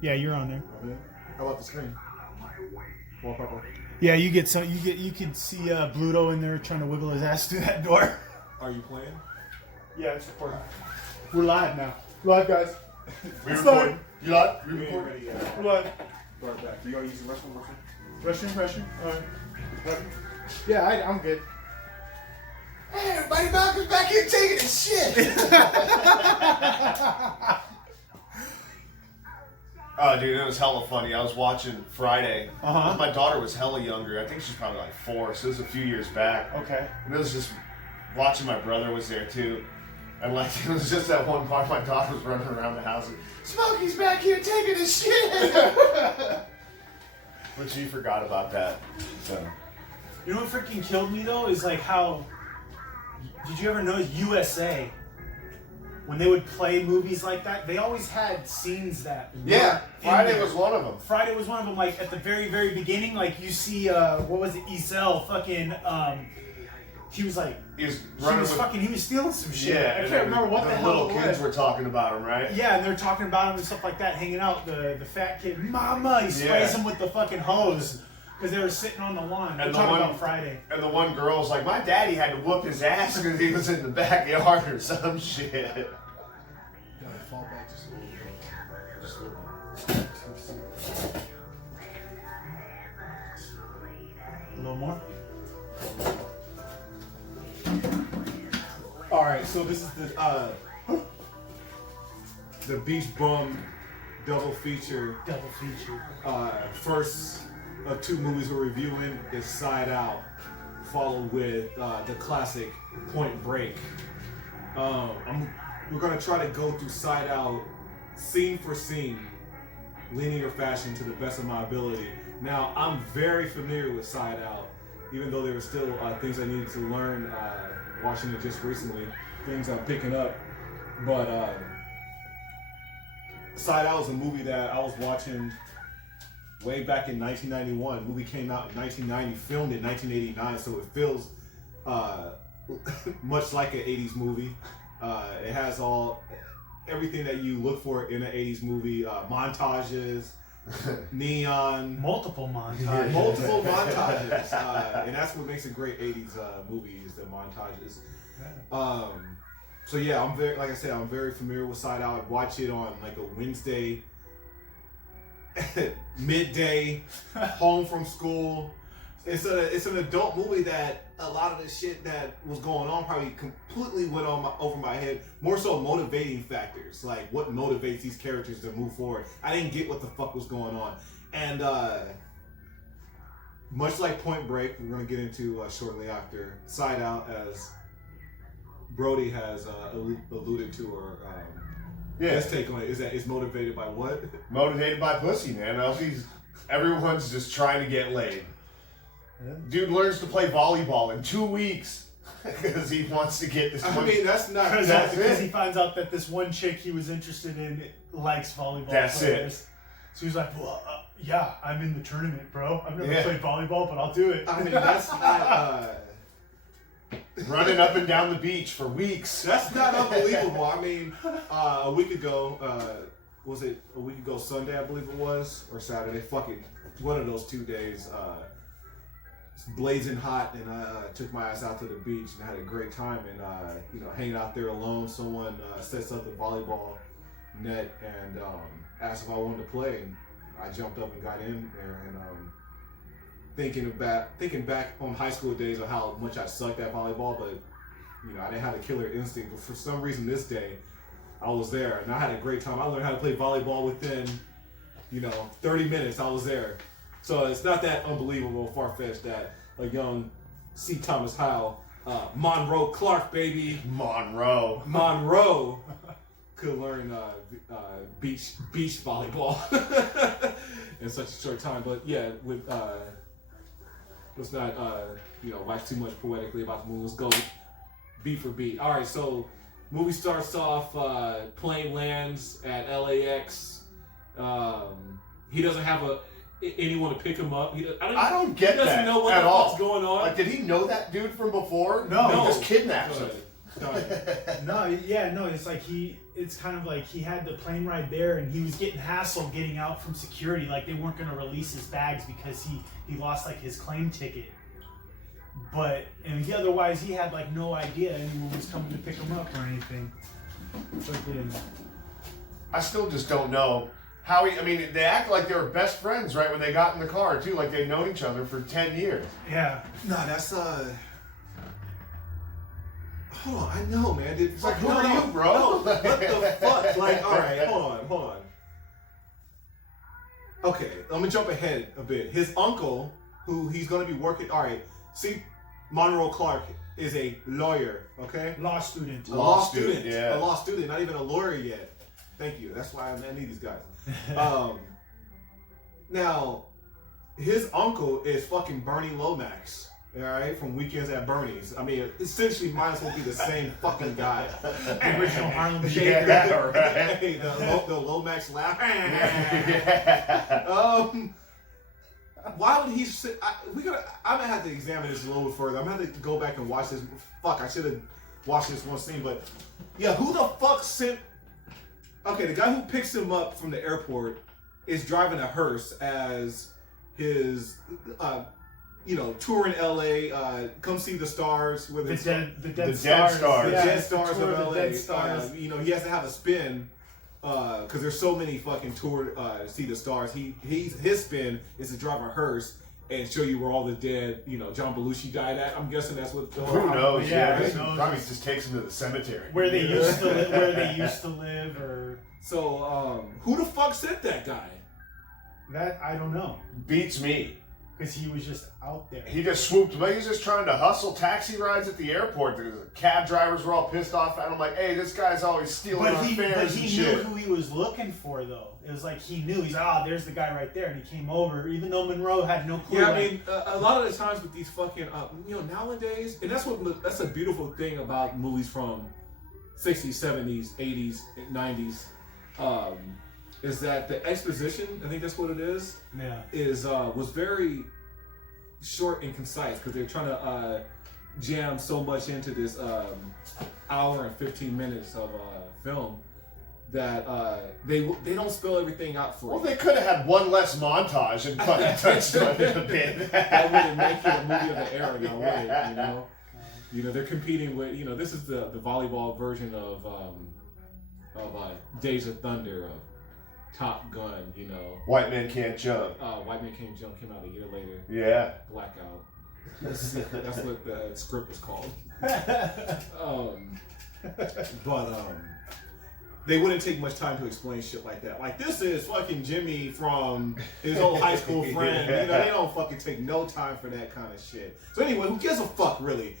Yeah, you're on there. Okay. How about the screen? Wallpaper. Yeah, you get some. You can see Bluto in there trying to wiggle his ass through that door. Are you playing? Yeah, it's recording. We're live now. Live, guys. We're recording. You live? We're recording. Ready, We're live. Right back. You gonna use the restroom? Russian. All right. Yeah, I'm good. Hey, everybody, Malcolm's back here taking a shit. Oh, dude, it was hella funny. I was watching Friday. Uh-huh. My daughter was hella younger. I think she's probably like 4, so it was a few years back. Okay. And it was just watching my brother was there too. And like, it was just that one part my daughter was running around the house. And, Smokey's back here taking a shit. But she forgot about that. So. You know what freaking killed me though is like how. Did you ever notice USA? When they would play movies like that, they always had scenes that. Yeah, Friday was one of them. Friday was one of them. Like at the very, very beginning, like you see, what was it? Isel fucking. He was like. He was He was stealing some shit. Yeah, I can't remember what the hell little it was. kids were talking about him, right? Yeah, and they're talking about him and stuff like that, hanging out. The fat kid, Mama, he sprays him with the fucking hose. Because they were sitting on the lawn. They're talking about Friday. And the one girl's like, my daddy had to whoop his ass because he was in the backyard or some shit. Gotta fall back just a little bit. Just a little bit. A little more? Alright, so this is the Beach Bum double feature. Double feature. First of 2 movies we're reviewing is Side Out, followed with the classic Point Break. We're gonna try to go through Side Out scene for scene, linear fashion to the best of my ability. Now, I'm very familiar with Side Out, even though there were still things I needed to learn watching it just recently, things I'm picking up. But Side Out was a movie that I was watching way back in 1991. The movie came out in 1990, filmed in 1989, so it feels much like an 80s movie. It has everything that you look for in an 80s movie, montages, neon, Multiple montages. multiple montages, and that's what makes a great 80s movie is the montages. So yeah, I'm very familiar with Side Out. I watch it on like a Wednesday midday, home from school. It's an adult movie that a lot of the shit that was going on probably completely went over my head. More so motivating factors, like what motivates these characters to move forward. I didn't get what the fuck was going on, and much like Point Break, we're gonna get into shortly after. Side Out, as Brody has alluded to, or his take on it is that it's motivated by what? Motivated by pussy, man. Everyone's just trying to get laid. Dude learns to play volleyball in 2 weeks because he wants to get this one. I mean, that's not. Because he finds out that this one chick he was interested in likes volleyball That's players. it. So he's like, well, yeah, I'm in the tournament, bro. I've never played volleyball, but I'll do it. I mean, that's not. Running up and down the beach for weeks. That's not unbelievable. I mean, a week ago, was it a week ago Sunday, I believe it was, or Saturday? Fuck it. One of those 2 days. It's blazing hot, and I took my ass out to the beach and had a great time. And hanging out there alone, someone sets up the volleyball net and asked if I wanted to play, and I jumped up and got in there. And thinking back on high school days of how much I sucked at volleyball, but I didn't have a killer instinct. But for some reason, this day, I was there, and I had a great time. I learned how to play volleyball within 30 minutes. I was there. So it's not that unbelievable, far-fetched that a young C. Thomas Howell, Monroe Clark, baby. Monroe could learn beach volleyball in such a short time. But yeah, let's not wax too much poetically about the movie. Let's go beat for beat. All right, so movie starts off, plane lands at LAX. He doesn't have anyone to pick him up. I don't get that. He doesn't know what at the all. fuck's going on. Like, did he know that dude from before? No. He just kidnaps him. No, it's like it's kind of like he had the plane ride there, and he was getting hassled getting out from security. Like they weren't going to release his bags because he lost like his claim ticket. And otherwise he had like no idea anyone was coming to pick him up or anything. I still just don't know how I mean, they act like they were best friends right when they got in the car too, like they'd known each other for 10 years. Yeah. No, that's Hold on, I know, man. It's like, who are you, bro? No, what the fuck? Like, all right, hold on. Okay, let me jump ahead a bit. His uncle, who he's gonna be working. All right, see, Monroe Clark is a lawyer. Okay, Law student. A law student. Yeah. A law student, not even a lawyer yet. Thank you. That's why I need these guys. Now, his uncle is fucking Bernie Lomax. All right, from Weekends at Bernie's. I mean, essentially, might as well be the same fucking guy. The original Harlem Shaker. Yeah, right. Hey, the Lomax laugh. Why would he sit? I'm gonna have to examine this a little bit further. I'm gonna have to go back and watch this. Fuck, I should have watched this one scene. But yeah, who the fuck sent? Okay, the guy who picks him up from the airport is driving a hearse as his. Tour in LA, come see the stars with the dead stars. Yeah, the dead stars of tour LA. The dead stars. He has to have a spin because there's so many fucking tour to see the stars. His spin is to drive a hearse and show you where all the dead, John Belushi died at. I'm guessing that's what. Who knows? Yeah, Right? who knows? Probably just takes him to the cemetery. Where they used to live, or So who the fuck sent that guy? that I don't know, Beats me. because he was just out there. He just swooped him. He was just trying to hustle taxi rides at the airport. The cab drivers were all pissed off at him, like, "Hey, this guy's always stealing our fares But and he shit." knew who he was looking for, though. It was like he knew. He's like, there's the guy right there, and he came over, even though Monroe had no clue. Yeah, I mean, a lot of the times with these fucking, nowadays, and that's a beautiful thing about movies from 60s, 70s, 80s, 90s, is that the exposition, I think that's what it is, was very short and concise because they're trying to jam so much into this hour and 15 minutes of film that they don't spell everything out for you. Well, they could have had one less montage and fucking touched on it a bit. That wouldn't make it a movie of the era now, would it? They're competing with, this is the volleyball version of Days of Thunder, of Top Gun, White Man Can't Jump. White Man Can't Jump came out a year later. Yeah. Blackout. That's what the script was called. They wouldn't take much time to explain shit like that. Like, this is fucking Jimmy from his old high school friend. They don't fucking take no time for that kind of shit. So anyway, who gives a fuck, really?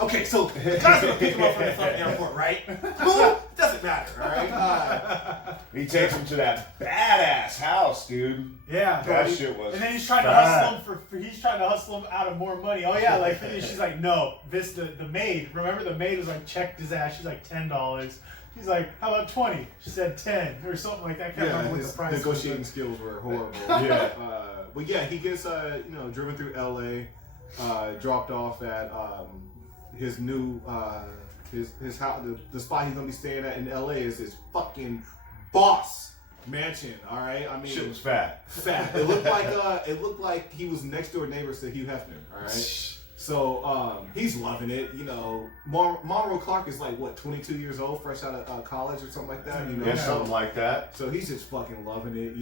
Okay, so the guy's gonna pick him up from the fucking airport, right? Who? Doesn't matter, alright? He takes him to that badass house, dude. Yeah, that shit was. And then he's trying to hustle him he's trying to hustle him out of more money. Oh yeah, like she's like, no, the maid. Remember, the maid was like, checked his ass. She's like $10. He's like, how about 20? She said 10 or something like that. I can't remember what the price was. Negotiating skills were horrible. Yeah. But yeah, he gets driven through LA, dropped off at his new his house. The spot he's gonna be staying at in LA is his fucking boss mansion. All right, I mean, shit was fat. It looked like he was next door neighbors to Hugh Hefner. All right. So he's loving it, Monroe Clark is like, what, 22 years old, fresh out of college or something like that, Yeah, something like that. So he's just fucking loving it,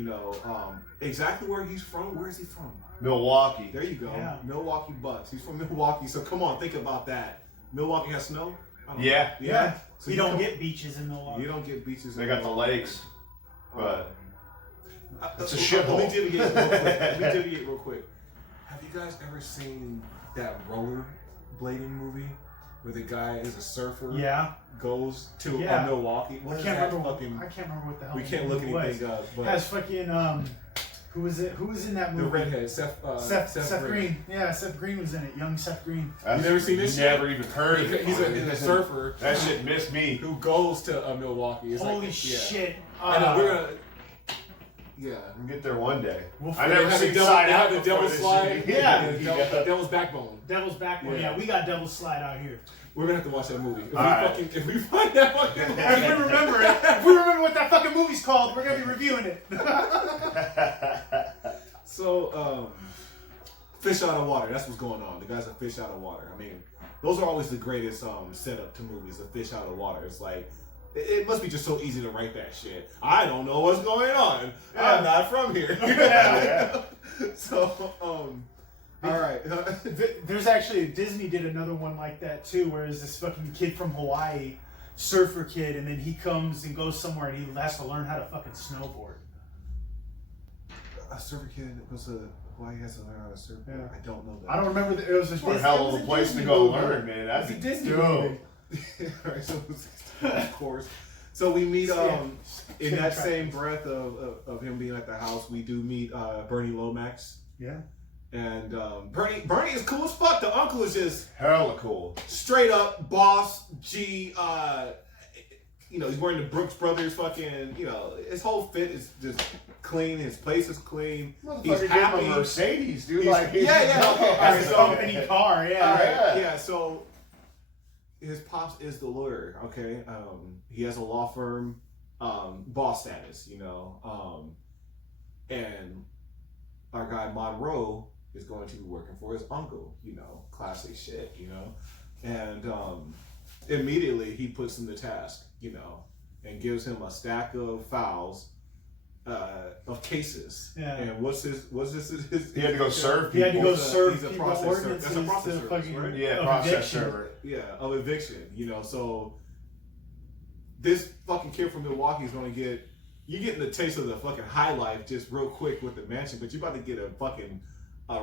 exactly where he's from. Where is he from? Milwaukee. There you go. Yeah. Milwaukee Bucks. He's from Milwaukee. So come on, think about that. Milwaukee has snow? I don't know. Yeah. So you don't get beaches in Milwaukee. You don't get beaches. They got the lakes, but it's a shithole. shithole. Let me deviate real quick. Have you guys ever seen that roller blading movie where the guy is a surfer? Yeah. Goes to Milwaukee. I can't remember what the hell. We can't look anything up. But has fucking who was it? Who was in that movie? the redhead, Seth Green. Yeah, Seth Green was in it. Young Seth Green. You never seen this? Never even heard of it. He's a surfer. That shit missed me. Who goes to Milwaukee? It's Holy shit! I know we're gonna. Yeah. We'll get there one day. We'll I never seen Side Out the before Devil's this Slide. shit. The Devil's Backbone. Devil's Backbone. Yeah. Yeah, we got Devil's Slide out here. We're gonna have to watch that movie. If we find that fucking movie, If we remember it, if we remember what that fucking movie's called, we're gonna be reviewing it. So, fish out of water. That's what's going on. The guys are fish out of water. I mean, those are always the greatest setup to movies. The fish out of water. It's like it must be just so easy to write that shit. I don't know what's going on. I'm not from here. So, all right. There's actually Disney did another one like that too, where there's this fucking kid from Hawaii, surfer kid, and then he comes and goes somewhere and he has to learn how to fucking snowboard. A surfer kid goes to Hawaii, has to learn how to surf. Yeah. I don't know that. I don't remember. It was a One hell of a place to go learn, man. That's a Disney dope. movie. All right, so of course. So we meet in that same breath of him being at the house, we do meet Bernie Lomax. Yeah. And Bernie is cool as fuck. The uncle is just Hella cool. straight up boss G. You know, he's wearing the Brooks Brothers fucking. You know, his whole fit is just clean. His place is clean. He's Motherfucker happy. gave him a Mercedes, dude. He's- Like, As a company car, yeah. All right, Yeah. yeah. So his pops is the lawyer. Okay, he has a law firm, boss status. You know, and our guy Monroe is going to be working for his uncle. You know, classic shit. You know, and immediately he puts him to task. You know, and gives him a stack of files. Of cases. Yeah. And what's his He had to go serve He had to people. go serve he's a people process server. ordinances That's a process to server, fucking right? Yeah, process eviction. server. Yeah, of eviction. You know, so this fucking kid from Milwaukee is going to get, you're getting the taste of the fucking high life just real quick with the mansion, but you're about to get a fucking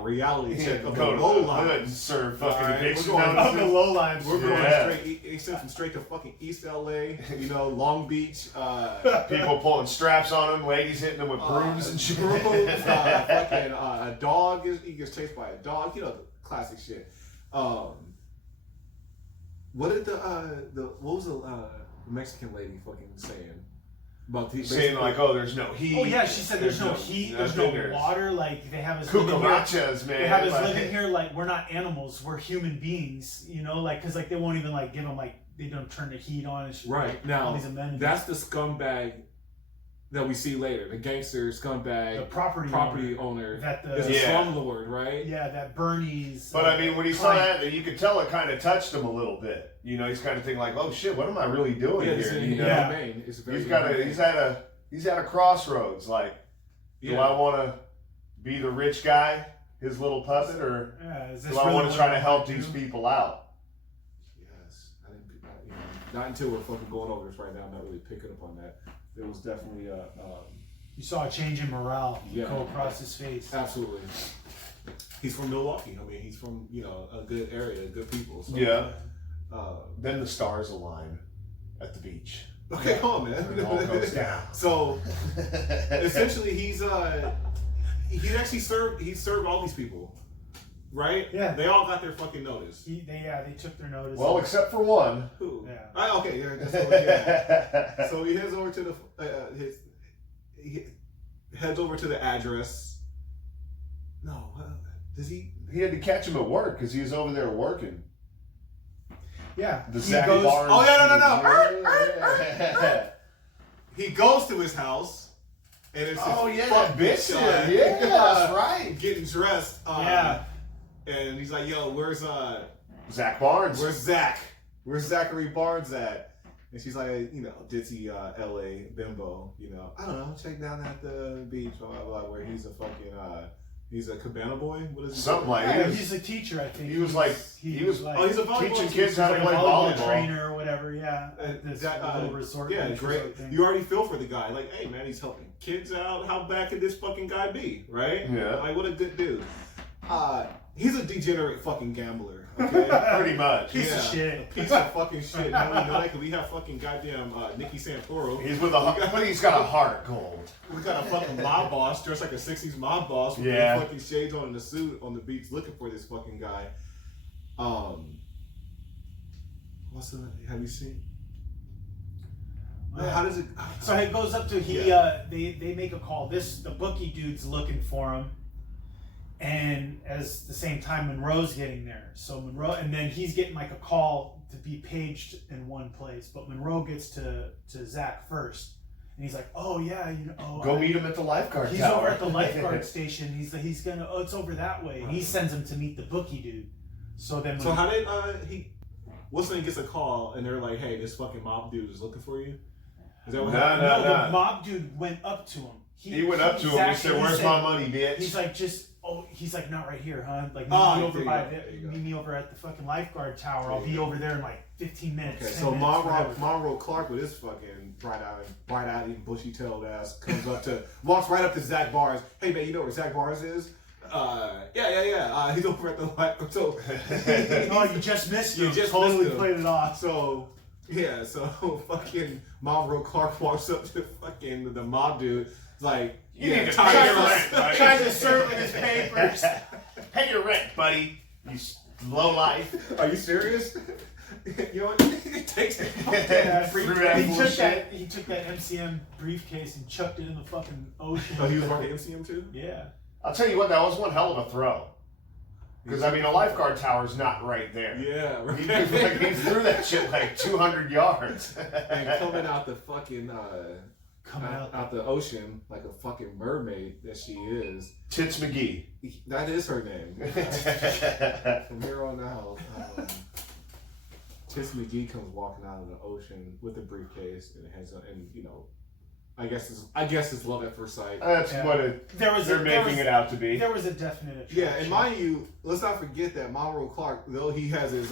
reality check of the Go to low the hood life. and serve fucking Alright, eviction we're going Of the notices. low lives. We're going Yeah. straight, he sent them straight to fucking East LA, you know, Long Beach, People pulling straps on them, ladies hitting them with brooms and shit. fucking, a dog, he gets chased by a dog, you know, the classic shit. What did what was the Mexican lady fucking saying? About the, Saying like, oh, there's no heat. Oh yeah, she said there's no heat, there's no nothing, water. Like they have us living here. Cucarachas, man. They have us Like- living here like we're not animals, we're human beings. You know, like because like they won't even like give them like they don't turn the heat on and shit. right like, now, all these amenities. that's the scumbag that we see later. The gangster scumbag, the property owner that is a Yeah. slumlord, right? yeah, that Bernie's. But I mean, when he saw client. that, you could tell it kind of touched him a little bit. You know, he's kind of thinking like, "Oh shit, what am I really doing Yeah, here?" it's You know, Yeah. inhumane. It's very he's got a inhumane. he's at a crossroads. Like, do I want to be the rich guy, his little puppet, or Yeah, is this do I really want what to try I to help wanna these do? people out? Yes, I didn't. You know, not until we're fucking going over this right now. I'm not really picking up on that. It was definitely You saw a change in morale Yeah. go across his face. absolutely. He's from Milwaukee. I mean, he's from a good area, good people. So, Yeah. Uh, Then the stars align at the beach. okay, come on, man. And it all goes down. So essentially, he's actually served all these people, right? Yeah. They all got their fucking notice. They took their notice. Well, except for one. Who? Yeah. Okay, yeah. So, yeah. So he heads over to the he heads over to the address. No, does he? He had to catch him at work because he was over there working. Yeah. The He Zach goes- Barnes. Oh, yeah, no. Yeah. He goes to his house, and it's Oh this yeah, fuck that bitch. guy, Yeah, that's right. getting dressed. Yeah. And he's like, "Yo, where's Zach Barnes. Where's Zach? Where's Zachary Barnes at?" And she's like, ditzy LA bimbo, I don't know, check down at the beach, blah, blah, blah, where he's a fucking, he's a cabana boy? What is he? Something like Yeah, he was- he's a teacher, I think. he was like- he was- like, Oh, he's a volleyball teaching teacher. kids how to like a play volleyball volleyball. trainer or whatever. Yeah, at this little resort. Yeah, beach great. resort thing. You already feel for the guy. Like, hey, man, he's helping kids out. How bad could this fucking guy be, right? Yeah. Like, what a good dude. He's a degenerate fucking gambler, okay? Pretty much. Piece of Yeah, shit. a piece of fucking shit. How do we know that? 'Cause we have fucking goddamn Nikki Santoro. He's with but he's got a heart of gold. We got a fucking mob boss dressed like a 60s mob boss with Yeah. the fucking shades on and the suit on the beach looking for this fucking guy. What's the, have you seen? How does it? So it goes up to they make a call. The bookie dude's looking for him, and as the same time Monroe's getting there. So Monroe, and then he's getting like a call to be paged in one place, but Monroe gets to Zach first, and he's like, "Oh yeah, go meet him at the lifeguard He's tower. over at the lifeguard station. He's gonna. Oh, it's over that way. And he sends him to meet the bookie dude. So then. So how did he? Wilson gets a call and they're like, "Hey, this fucking mob dude is looking for you." Is that what happened? No, the mob dude went up to him. He went up to him. He said, "Where's my money, bitch?" He's like, he's like, "Not right here, huh? Like, meet me over at the fucking lifeguard tower. I'll be over there in like 15 minutes." Okay, so Monroe Clark with his fucking bright-eyed, and bushy-tailed ass walks right up to Zach Barnes. Hey man, you know where Zach Barnes is? Yeah. He's over at the lifeguard. So, oh, you just missed him. You just totally missed him. Played it off. So fucking Monroe Clark walks up to fucking the mob dude. It's like, you need to pay your rent, buddy. Tries to serve his papers. Pay your rent, buddy. You low life. Are you serious? You know what? It takes it. He took that MCM briefcase and chucked it in the fucking ocean. Oh, he was working MCM too? Yeah. I'll tell you what, that was one hell of a throw. Because, I mean, a lifeguard tower's not right there. Yeah, right. He threw that shit like 200 yards. And coming out the fucking, out the ocean like a fucking mermaid that she is. Tits McGee. That is her name. From here on out, Tits McGee comes walking out of the ocean with a briefcase and has I guess it's love at first sight. That's what they're making it out to be. There was a definite attraction. Yeah, and mind you, let's not forget that Monroe Clark, though he has his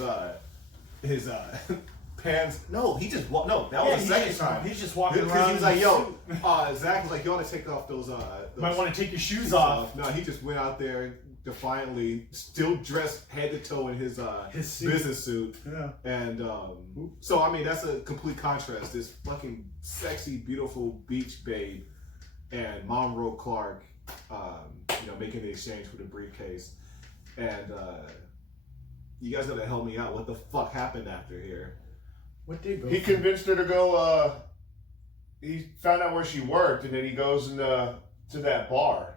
pants. No, he just walked. No, that was the second time. He's just walking around. Because he was like, "Yo, Zach was like, you ought to take off those. Might want to take your shoes off." No, he just went out there defiantly, still dressed head to toe in his suit. business suit. Yeah. And so I mean, that's a complete contrast. This fucking sexy, beautiful beach babe, and Monroe Clark, making the exchange for the briefcase. And you guys gotta help me out. What the fuck happened after here? What did go? He convinced her to go. He found out where she worked, and then he goes to that bar.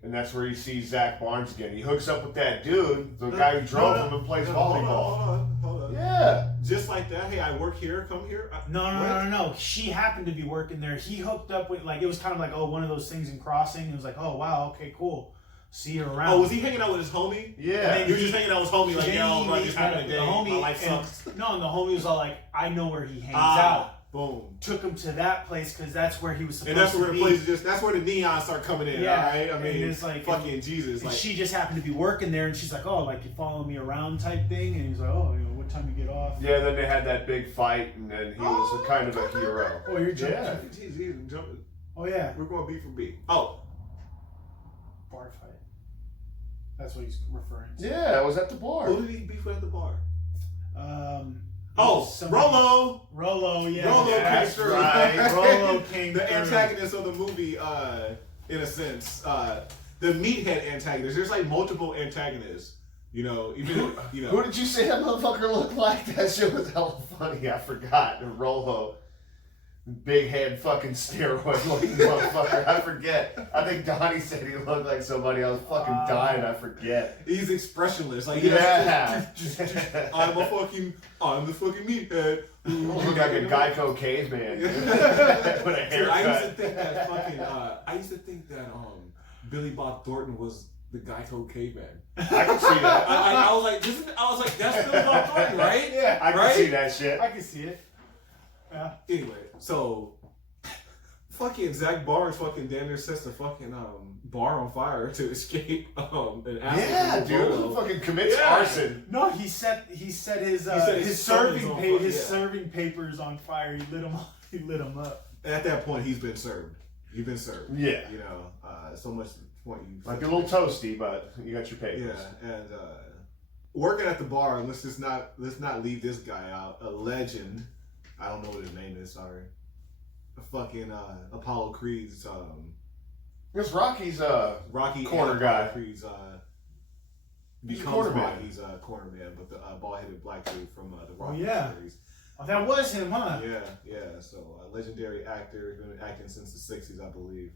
And that's where he sees Zach Barnes again. He hooks up with that dude, the guy who drove him and plays volleyball. Hold on. Yeah. Just like that. Hey, I work here. Come here. No. She happened to be working there. He hooked up with, like, it was kind of like, one of those things in Crossing. It was like, oh, wow, okay, cool. See you around. Oh, was he hanging out with his homie? Yeah. He was just hanging out with his homie, like, yo, bro, just having a day. The homie, my life sucks. And the homie was all like, I know where he hangs out. Boom. Took him to that place because that's where he was supposed to be. And that's where the place that's where the neons start coming in, yeah. All right? I mean, it's like, fucking Jesus. And like, she just happened to be working there, and she's like, oh, like, you follow me around type thing? And he's like, oh, what time you get off? Yeah, then they had that big fight, and then he was kind of a hero. Oh, you're jumping. Yeah. He's jumping. Oh, yeah. We're going B for B. Oh. Bar fight. That's what he's referring to. Yeah, I was at the bar. Who did he beef with at the bar? Rollo, yeah. Rollo came through. Right. Rollo came the through. antagonist of the movie, in a sense. The meathead antagonist. There's like multiple antagonists. Who did you say that motherfucker looked like? That shit was hella funny. I forgot. Rollo. Big head fucking steroid looking motherfucker. I forget. I think Donnie said he looked like somebody. I was fucking dying. I forget. He's expressionless. Like, yeah. I'm the fucking meathead. Look like a Geico caveman. With a haircut. I used to think that Billy Bob Thornton was the Geico caveman. I can see that. I was like, that's Billy Bob Thornton, right? Yeah, I can see that shit. I can see it. Yeah. Anyway, so fucking Zach Barnes fucking damn near sets the fucking bar on fire to escape yeah, dude, who fucking commits arson? No, he set his serving papers on fire. He lit them up. At that point, he's been served. You've been served. Yeah. So much to the point you like a little toasty, but you got your papers. Yeah, and working at the bar, and let's not leave this guy out. A legend. I don't know what his name is. Sorry. Fucking Apollo Creed's. It's Rocky's Rocky corner guy. Creed's He's becomes cornerman. Rocky's cornerman, but the bald-headed black dude from the Rocky series. Oh, that was him, huh? Yeah. So a legendary actor, been acting since the '60s, I believe.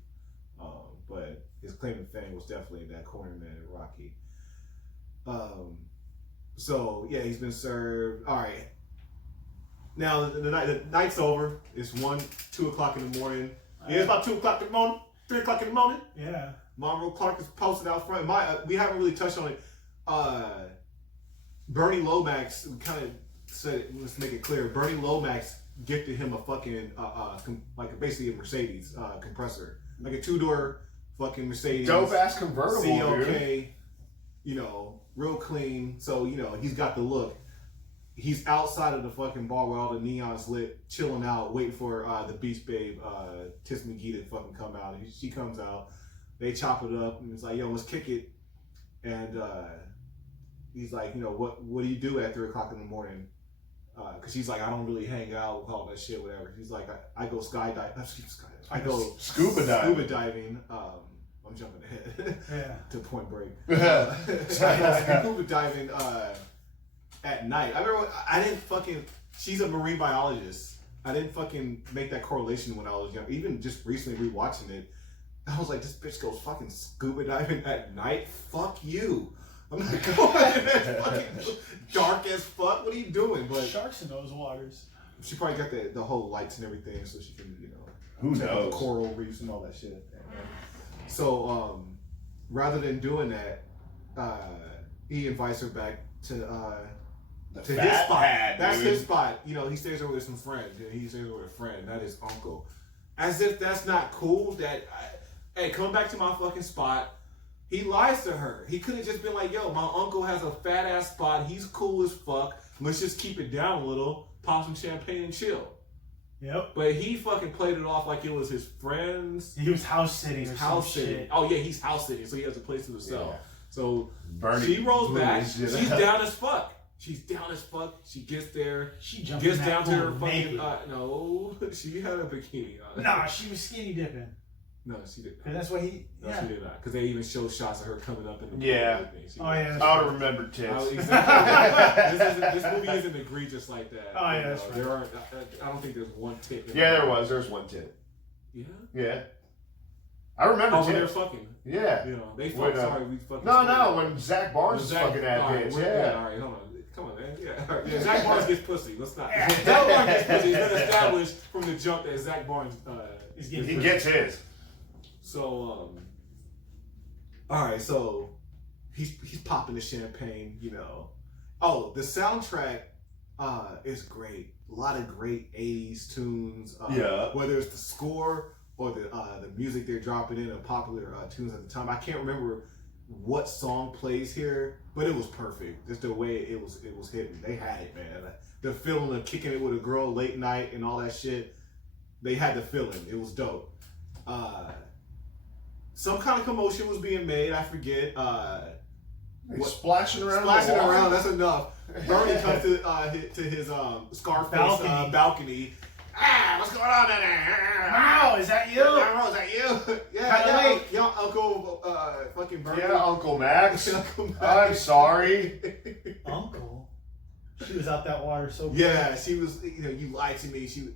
But his claim to fame was definitely that corner man in Rocky. So yeah, he's been served. All right. Now the night's over. It's 2 o'clock in the morning. Yeah, it's about 2 o'clock in the morning, 3 o'clock in the morning. Yeah. Monroe Clark is posted out front. We haven't really touched on it. Bernie Lomax kind of said, let's make it clear. Bernie Lomax gifted him a fucking like basically a Mercedes compressor, like a 2-door fucking Mercedes. Dope ass convertible, CLK, dude. You know, real clean. So you know he's got the look. He's outside of the fucking bar where all the neon's lit, chilling out, waiting for the Beach Babe, Tiss McGee to fucking come out. She comes out. They chop it up, and it's like, yo, let's kick it. And he's like, you know, what do you do at 3 o'clock in the morning? Because she's like, I don't really hang out with all that shit, whatever. He's like, I go skydiving. I go scuba diving. I'm jumping ahead to Point Break. Scuba diving at night. I didn't fucking. She's a marine biologist. I didn't fucking make that correlation when I was young. Even just recently rewatching it, I was like, this bitch goes fucking scuba diving at night. Fuck you. I'm like, it's fucking dark as fuck. What are you doing? But sharks in those waters. She probably got the whole lights and everything, so she can, you know, who knows, coral reefs and all that shit. So rather than doing that, he invites her back to his spot. That's his spot. You know, he stays over with some friends. He stays over with a friend, not his uncle. As if that's not cool. Hey, come back to my fucking spot. He lies to her. He could have just been like, yo, my uncle has a fat ass spot. He's cool as fuck. Let's just keep it down a little, pop some champagne and chill. Yep. But he fucking played it off like it was his friends. He was house sitting or some shit. Oh yeah, he's house sitting, so he has a place to himself. Yeah. So Bernie she rolls back. She's down as fuck. She's down as fuck. She gets there. She jumped gets in down that to her pool fucking. naked. No, she had a bikini on. Nah, she was skinny dipping. No, she didn't. Cause that's what he. No, she did not. Because they even showed shots of her coming up in the pool. Yeah. Yeah. I would have remembered tits. Exactly. this movie isn't egregious like that. Oh yeah, that's right. There aren't. I don't think there's one tit. Yeah, there was. There was one tit. Yeah. Yeah. I remember tits. When they're fucking. Yeah. You know, they fucked. Sorry, we fucking. No, when Zach Barnes is fucking that bitch. Yeah. All right, hold on. Come on, man. Yeah. All right. Yeah, Zach Barnes gets pussy. Let's not. Zach Barnes gets pussy. It's been established from the jump that Zach Barnes is getting he pussy. gets his. So, all right. So, he's popping the champagne. You know. Oh, the soundtrack is great. A lot of great '80s tunes. Whether it's the score or the music they're dropping in of popular tunes at the time. I can't remember what song plays here, but it was perfect. Just the way it was hitting. They had it, man. The feeling of kicking it with a girl late night and all that shit. They had the feeling. It was dope. Some kind of commotion was being made. I forget. Splashing around. Splashing around. That's enough. Bernie comes to his Scarface balcony. What's going on in there? Wow, is that you? Wow, is that you? Yeah, Uncle fucking Bernie. Yeah, Uncle Max. Uncle Max. I'm sorry. Uncle? She was out that water so quick. Yeah, she was, you know, you lied to me. She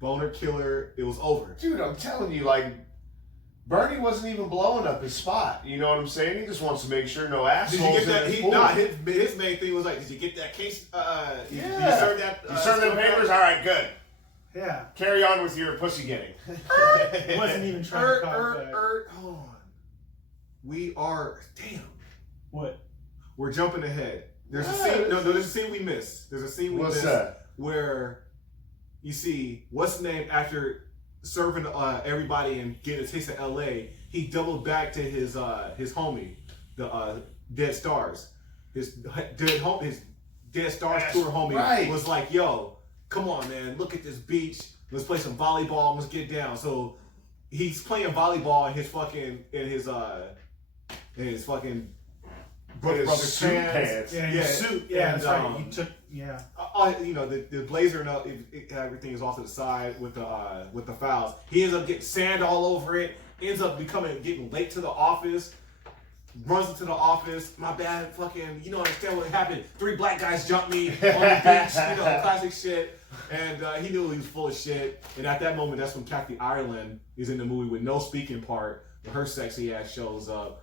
boner killer. It was over. Dude, I'm telling you, like, Bernie wasn't even blowing up his spot. You know what I'm saying? He just wants to make sure no assholes. Did you get that? His main thing was like, did you get that case? You served that? You served them papers? All right, good. Yeah. Carry on with your pussy getting. He wasn't even trying to call back. Hold on. We are, damn. What? We're jumping ahead. There's a scene. No, there's a scene we missed. There's a scene we missed. What's that? Where you see what's the name after serving everybody and getting a taste of L.A. He doubled back to his homie, the Dead Stars. His Dead Stars tour homie was like, yo, come on, man, look at this beach. Let's play some volleyball. Let's get down. So he's playing volleyball in his fucking brother suit pants. Yeah, his suit. Yeah, and, that's right. He took. Yeah. You know, the blazer and everything is off to the side with the fouls. He ends up getting sand all over it. Ends up getting late to the office. runs into the office. My bad, fucking, you don't understand what happened. 3 black guys jumped me on the beach, classic shit. And he knew he was full of shit. And at that moment, that's when Kathy Ireland is in the movie with no speaking part. When her sexy ass shows up.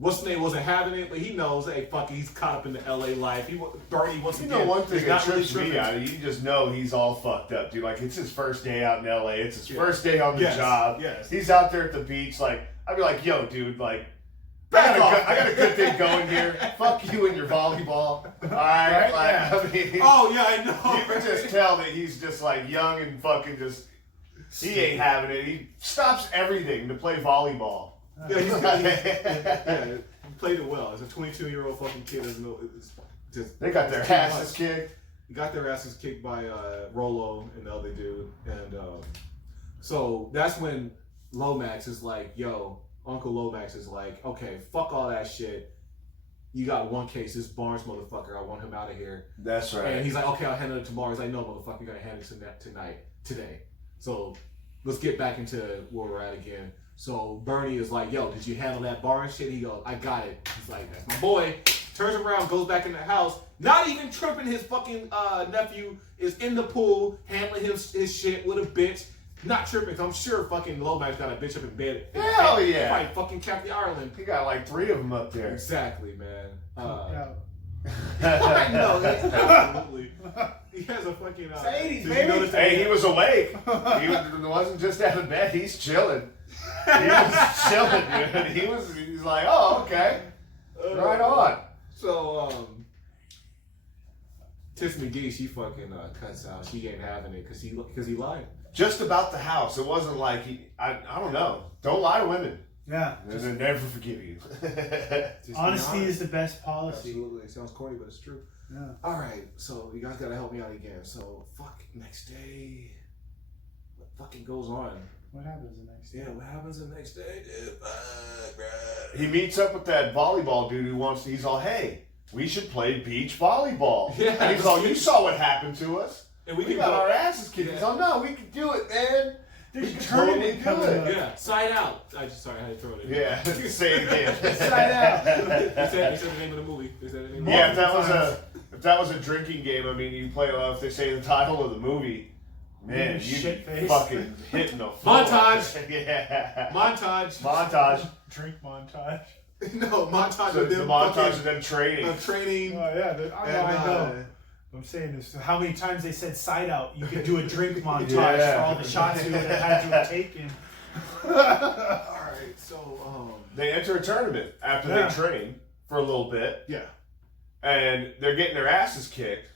What's the name wasn't having it, but he knows, hey, fuck it, he's caught up in the LA life. Bernie once again. You know, one thing that trips really me out, you just know he's all fucked up, dude. Like, it's his first day out in LA. It's his first day on the job. Yes. He's out there at the beach. Like, I'd be like, yo, dude, like, I got a good thing going here. Fuck you and your volleyball. All right? I mean, oh, yeah, I know. You can just tell that he's just, like, young and fucking just, he ain't having it. He stops everything to play volleyball. Yeah, he played it well. As a 22-year-old fucking kid, they got their asses kicked. He got their asses kicked by Rolo and the other dude, and so that's when Lomax is like, "Yo, Uncle Lomax is like, okay, fuck all that shit. You got one case, this Barnes motherfucker. I want him out of here." That's right. And he's like, "Okay, I'll handle it tomorrow." He's like, "No, motherfucker, you're gonna handle it today. So let's get back into where we're at again." So Bernie is like, "Yo, did you handle that Barnes shit?" He goes, "I got it." He's like, "That's my boy." Turns around, goes back in the house, not even tripping. His fucking nephew is in the pool, handling his shit with a bitch. Not tripping, 'cause I'm sure fucking Lomax got a bitch up in bed. Hell yeah. Right, fucking Kathy Ireland. He got like 3 of them up there. Exactly, man. Yeah. I know, absolutely. He has a fucking... It's 80s, did baby. you notice that? Hey, he was awake. He wasn't just out of bed. He's chilling. He was chilling, dude. He's like, oh, okay. Right on. So, Tiff McGee, she fucking cuts out. She ain't having it because he lied. Just about the house. It wasn't like I don't know. Don't lie to women. Yeah. They'll never forgive you. Honesty is the best policy. Absolutely. It sounds corny, but it's true. Yeah. All right. So you guys got to help me out again. So, fuck, next day. What fucking goes on? What happens the next day? Yeah, what happens the next day, dude? Fuck, bro. He meets up with that volleyball dude he's all, hey, we should play beach volleyball. Yeah. And he's all, you saw what happened to us. And we got our asses kicked. He's all, no, we can do it, man. There's We a can tournament totally do coming it. up. Yeah, side out. I just sorry, I had to throw it in. Yeah, say it again. Side out. They said the name of the movie. They said the name of the Yeah, movie. if that was a drinking game, I mean, you play if they say the title of the movie, man, you Shit face. fucking hitting the floor. Montage. Yeah. Montage. Drink montage. No, montage So of the them montage of them training. training. Oh yeah, I know. I'm saying this. How many times they said side out? You could do a drink montage for all the shots you would have had to have taken. Alright, so They enter a tournament after they train for a little bit, yeah. and they're getting their asses kicked.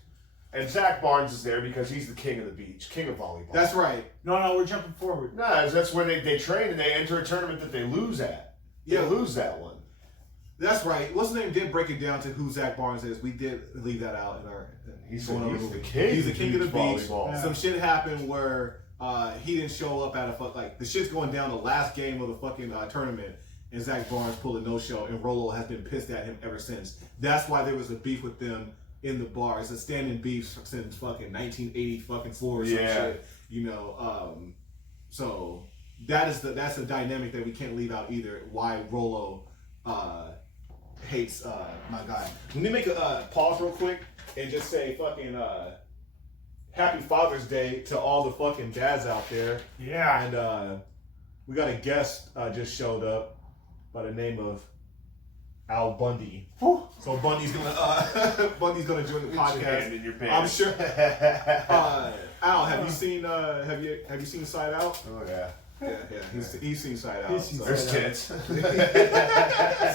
And Zach Barnes is there because he's the king of the beach, king of volleyball. That's right. No, we're jumping forward. No, that's where they train and they enter a tournament that they lose at. They lose that one. That's right. What's the name? Did break it down to who Zach Barnes is. We did leave that out in our. He's the king. He's the king of the beach. Volleyball. Some shit happened where he didn't show up at the shit's going down the last game of the fucking tournament, and Zach Barnes pulled a no-show, and Rolo has been pissed at him ever since. That's why there was a beef with them in the bar. It's a standing beef since fucking 1984 or some shit. You know, so that's a dynamic that we can't leave out either. Why Rolo hates my guy. Let me make a pause real quick and just say fucking happy Father's Day to all the fucking dads out there. Yeah. And we got a guest just showed up by the name of Al Bundy. Whew. So Bundy's gonna join the podcast. In your I'm pants. sure. Al, have you seen have you seen Side Out? Oh yeah. Yeah. He's seen Side Out. He's seen There's Side Out. tits.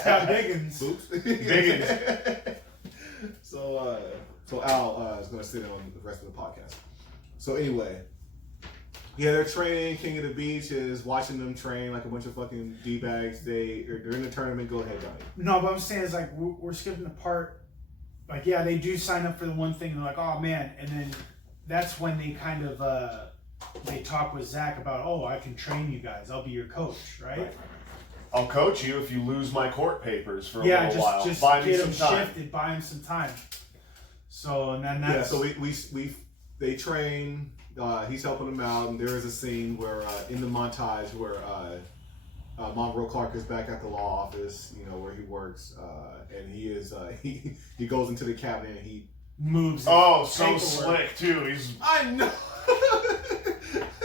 Scott Biggins. Oops. Biggins. So Al is gonna sit in on the rest of the podcast. So anyway, yeah, they're training. King of the Beach is watching them train like a bunch of fucking D-bags. They're in the tournament. Go ahead, Johnny. No, but I'm saying is like we're skipping the part. Like yeah, they do sign up for the one thing and they're like, oh man, and then that's when they kind of they talk with Zach about, oh, I can train you guys. I'll be your coach, right? I'll coach you if you lose my court papers for a Yeah, little while. just Buy me get some him time. shifted, buy him some time. So and then Yeah, that's so they train. He's helping them out, and there is a scene where in the montage where Monroe Clark is back at the law office, you know, where he works, and he is he goes into the cabinet and he moves. Oh, so paperwork. slick too. He's. I know.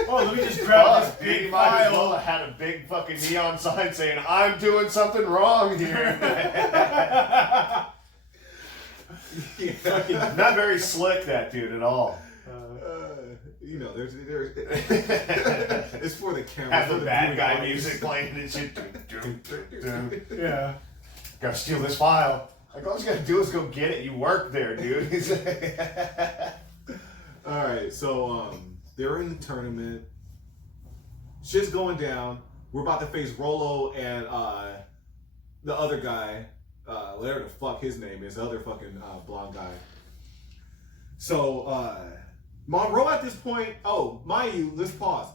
Oh, let me just grab this He big might as well file. have had a big fucking neon sign saying, "I'm doing something wrong here." Not very slick, that dude at all. You know, there's it's for the camera. Have for the bad viewing guy audience. music playing and shit. Yeah. Gotta steal this file. Like, all you gotta do is go get it. You work there, dude. All right, so they're in the tournament. Shit's going down. We're about to face Rolo and the other guy, whatever the fuck his name is, the other fucking blonde guy. So Monroe at this point, oh, mind you, let's pause.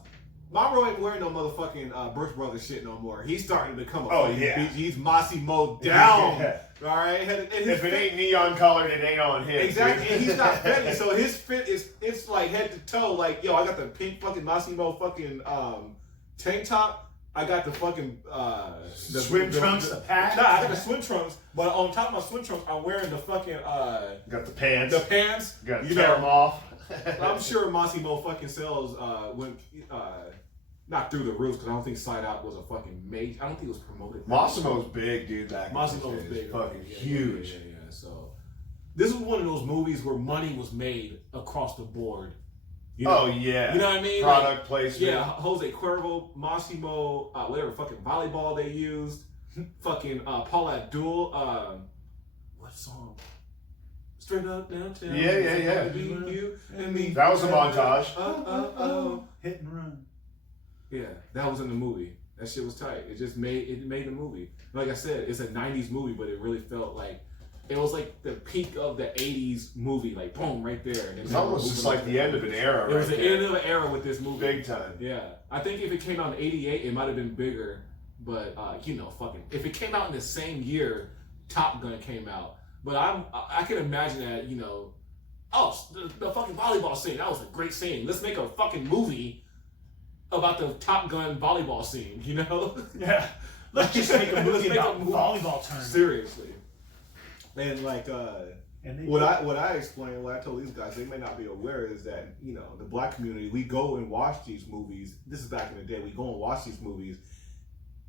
Monroe ain't wearing no motherfucking Birch Brothers shit no more. He's starting to become a fucking bitch. He's Massimo down. Yeah. All right, and his If it ain't neon colored, it ain't on him. exactly, dude. and he's not Fetty, so his fit it's like head to toe. Like, yo, I got the pink fucking Massimo fucking tank top. I got the fucking the Swim trunks, the pack. Nah, I got the swim trunks, but on top of my swim trunks, I'm wearing the fucking Got the pants. the pants. Got to You tear know, them off. I'm sure Massimo fucking sales went not through the roof because I don't think Side Out was a fucking major. I don't think it was promoted. Massimo's big, dude. Back Massimo in was those days. big, Fucking yeah, huge. Yeah. So this was one of those movies where money was made across the board. You know? Oh yeah. You know what I mean? Product placement. Yeah, Jose Cuervo, Massimo, whatever fucking volleyball they used, fucking Paula Abdul, what song? Straight up downtown. Yeah. You and me. That was a montage. Hit and run. Yeah, that was in the movie. That shit was tight. It made the movie. Like I said, it's a '90s movie, but it really felt like it was like the peak of the '80s movie. Like boom, right there. And It's almost just like the end of an era. It was right the there. end of an era with this movie. Big time. Yeah, I think if it came out in '88, it might have been bigger. But you know, fucking, if it came out in the same year, Top Gun came out. But I can imagine that, you know, the fucking volleyball scene. That was a great scene. Let's make a fucking movie about the Top Gun volleyball scene. You know? Yeah. Let's just make a movie about volleyball tournament. Seriously. And like, And they what I explained, what I told these guys, they may not be aware is that, you know, the black community, we go and watch these movies. This is back in the day. We go and watch these movies.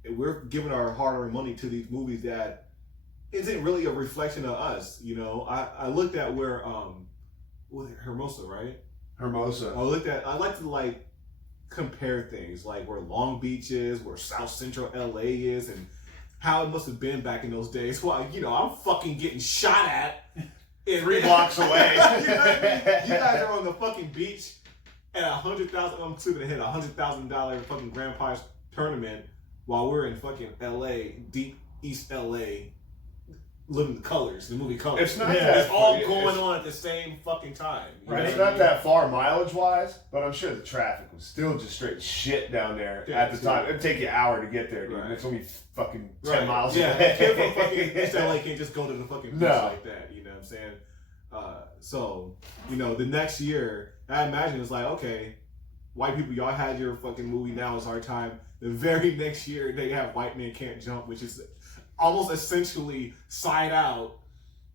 And we're giving our hard-earned money to these movies that isn't really a reflection of us. You know, I looked at where was it Hermosa, right? Hermosa. I like to like compare things, like where Long Beach is, where South Central LA is, and how it must have been back in those days. Well, you know, I'm fucking getting shot at 3 blocks away. You know what I mean? You guys are on the fucking beach at $100,000. I'm sleeping to hit $100,000 fucking Grand Prize tournament while we're in fucking LA, deep East LA, living the colors, the movie Colors. It's not Yeah, that It's all far- going on at the same fucking time. You Right. know It's what I not mean? that far mileage wise, but I'm sure the traffic was still just straight shit down there Yeah, at the time. It'd take you an hour to get there, dude. Right. It's only fucking 10 Right. miles Yeah, away. a kid from fucking East LA can't just go to the fucking beach No. like that. You know what I'm saying? So, you know, the next year, I imagine it's like, okay, white people, y'all had your fucking movie, now it's our time. The very next year, they have White Men Can't Jump, which is almost essentially Side Out,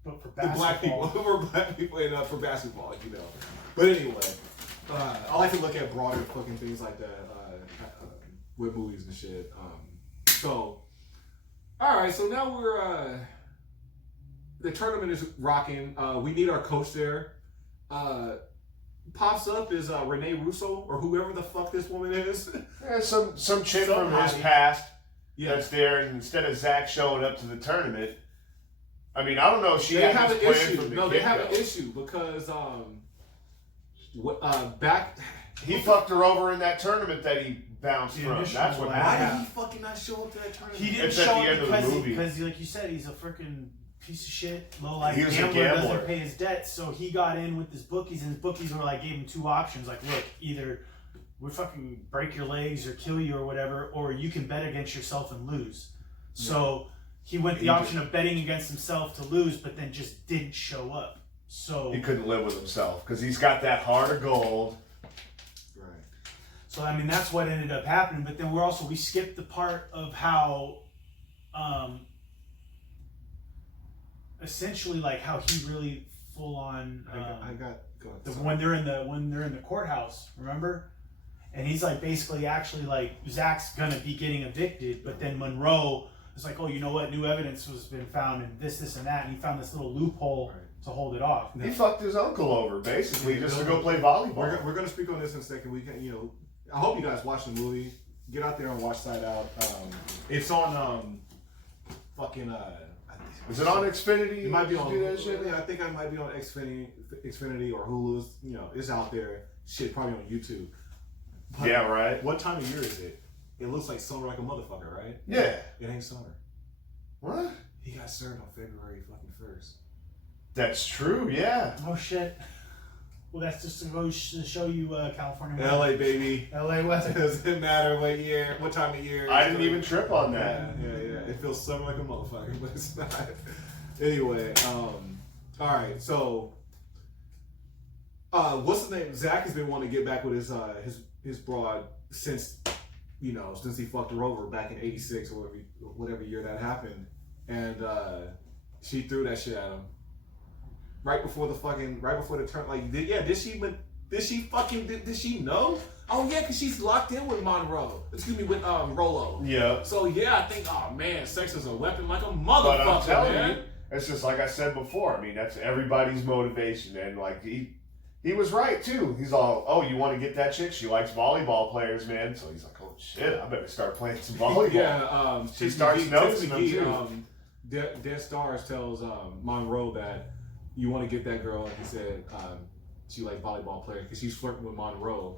But for the black people, for black people and for basketball, you know. But anyway, I like to look at broader fucking things like that with movies and shit. So, all right, so now we're the tournament is rocking. We need our coach there. Pops up is Renee Russo or whoever the fuck this woman is. Yeah, some chick from his Somebody. past Yeah. that's there, and instead of Zach showing up to the tournament, I mean, I don't know if she They had have this an plan issue. from the No, they have get-go. an issue because back. He fucked her over in that tournament that he bounced The from. initial That's what one. Why happened. did he fucking not show up to that tournament? He didn't It's at show the up end of the because, movie. because, like you said, he's a freaking piece of shit, low life He was a gambler, gambler. doesn't pay his debts. So he got in with his bookies, and his bookies were like, gave him 2 options. Like, look, either we fucking break your legs or kill you or whatever, or you can bet against yourself and lose. So he went the option of betting against himself to lose, but then just didn't show up. So He couldn't live with himself because he's got that heart of gold. Right. So I mean that's what ended up happening. But then we skipped the part of how, essentially like how he really full on. When they're in the courthouse, remember? And he's like basically actually like Zach's gonna be getting evicted, but then Monroe is like, oh, you know what? New evidence was been found and this and that, and he found this little loophole to hold it off. He fucked his uncle over basically just to go play volleyball. We're gonna speak on this in a second. We can, I hope you guys watch the movie. Get out there and watch Side Out. It's on Is it on Xfinity? It might be on. That shit? Yeah, I think I might be on Xfinity or Hulu's. It's out there. Shit, probably on YouTube. But yeah, right. What time of year is it? It looks like summer like a motherfucker, right? Yeah. It ain't summer. What? He got served on February fucking 1st. That's true, yeah. Oh shit. Well, that's just to go show you California weather. LA, baby. LA weather. Doesn't matter what time of year. I didn't even trip on that. Yeah. It feels summer like a motherfucker, but it's not. Anyway, alright, so what's his name? Zach has been wanting to get back with his broad since he fucked her over back in '86 or whatever year that happened, and she threw that shit at him right before the turn. Like, did she know? Oh yeah, because she's locked in with with Rollo. Yeah. So yeah, I think, oh man, sex is a weapon like a motherfucker, but I'm telling man. you, it's just like I said before. I mean, that's everybody's motivation, and like he was right too. He's all, oh, you want to get that chick? She likes volleyball players, man. So he's like, oh shit, I better start playing some volleyball. Yeah, she starts noticing them too. Dead Stars tells Monroe that you want to get that girl, and he said she likes volleyball players because she's flirting with Monroe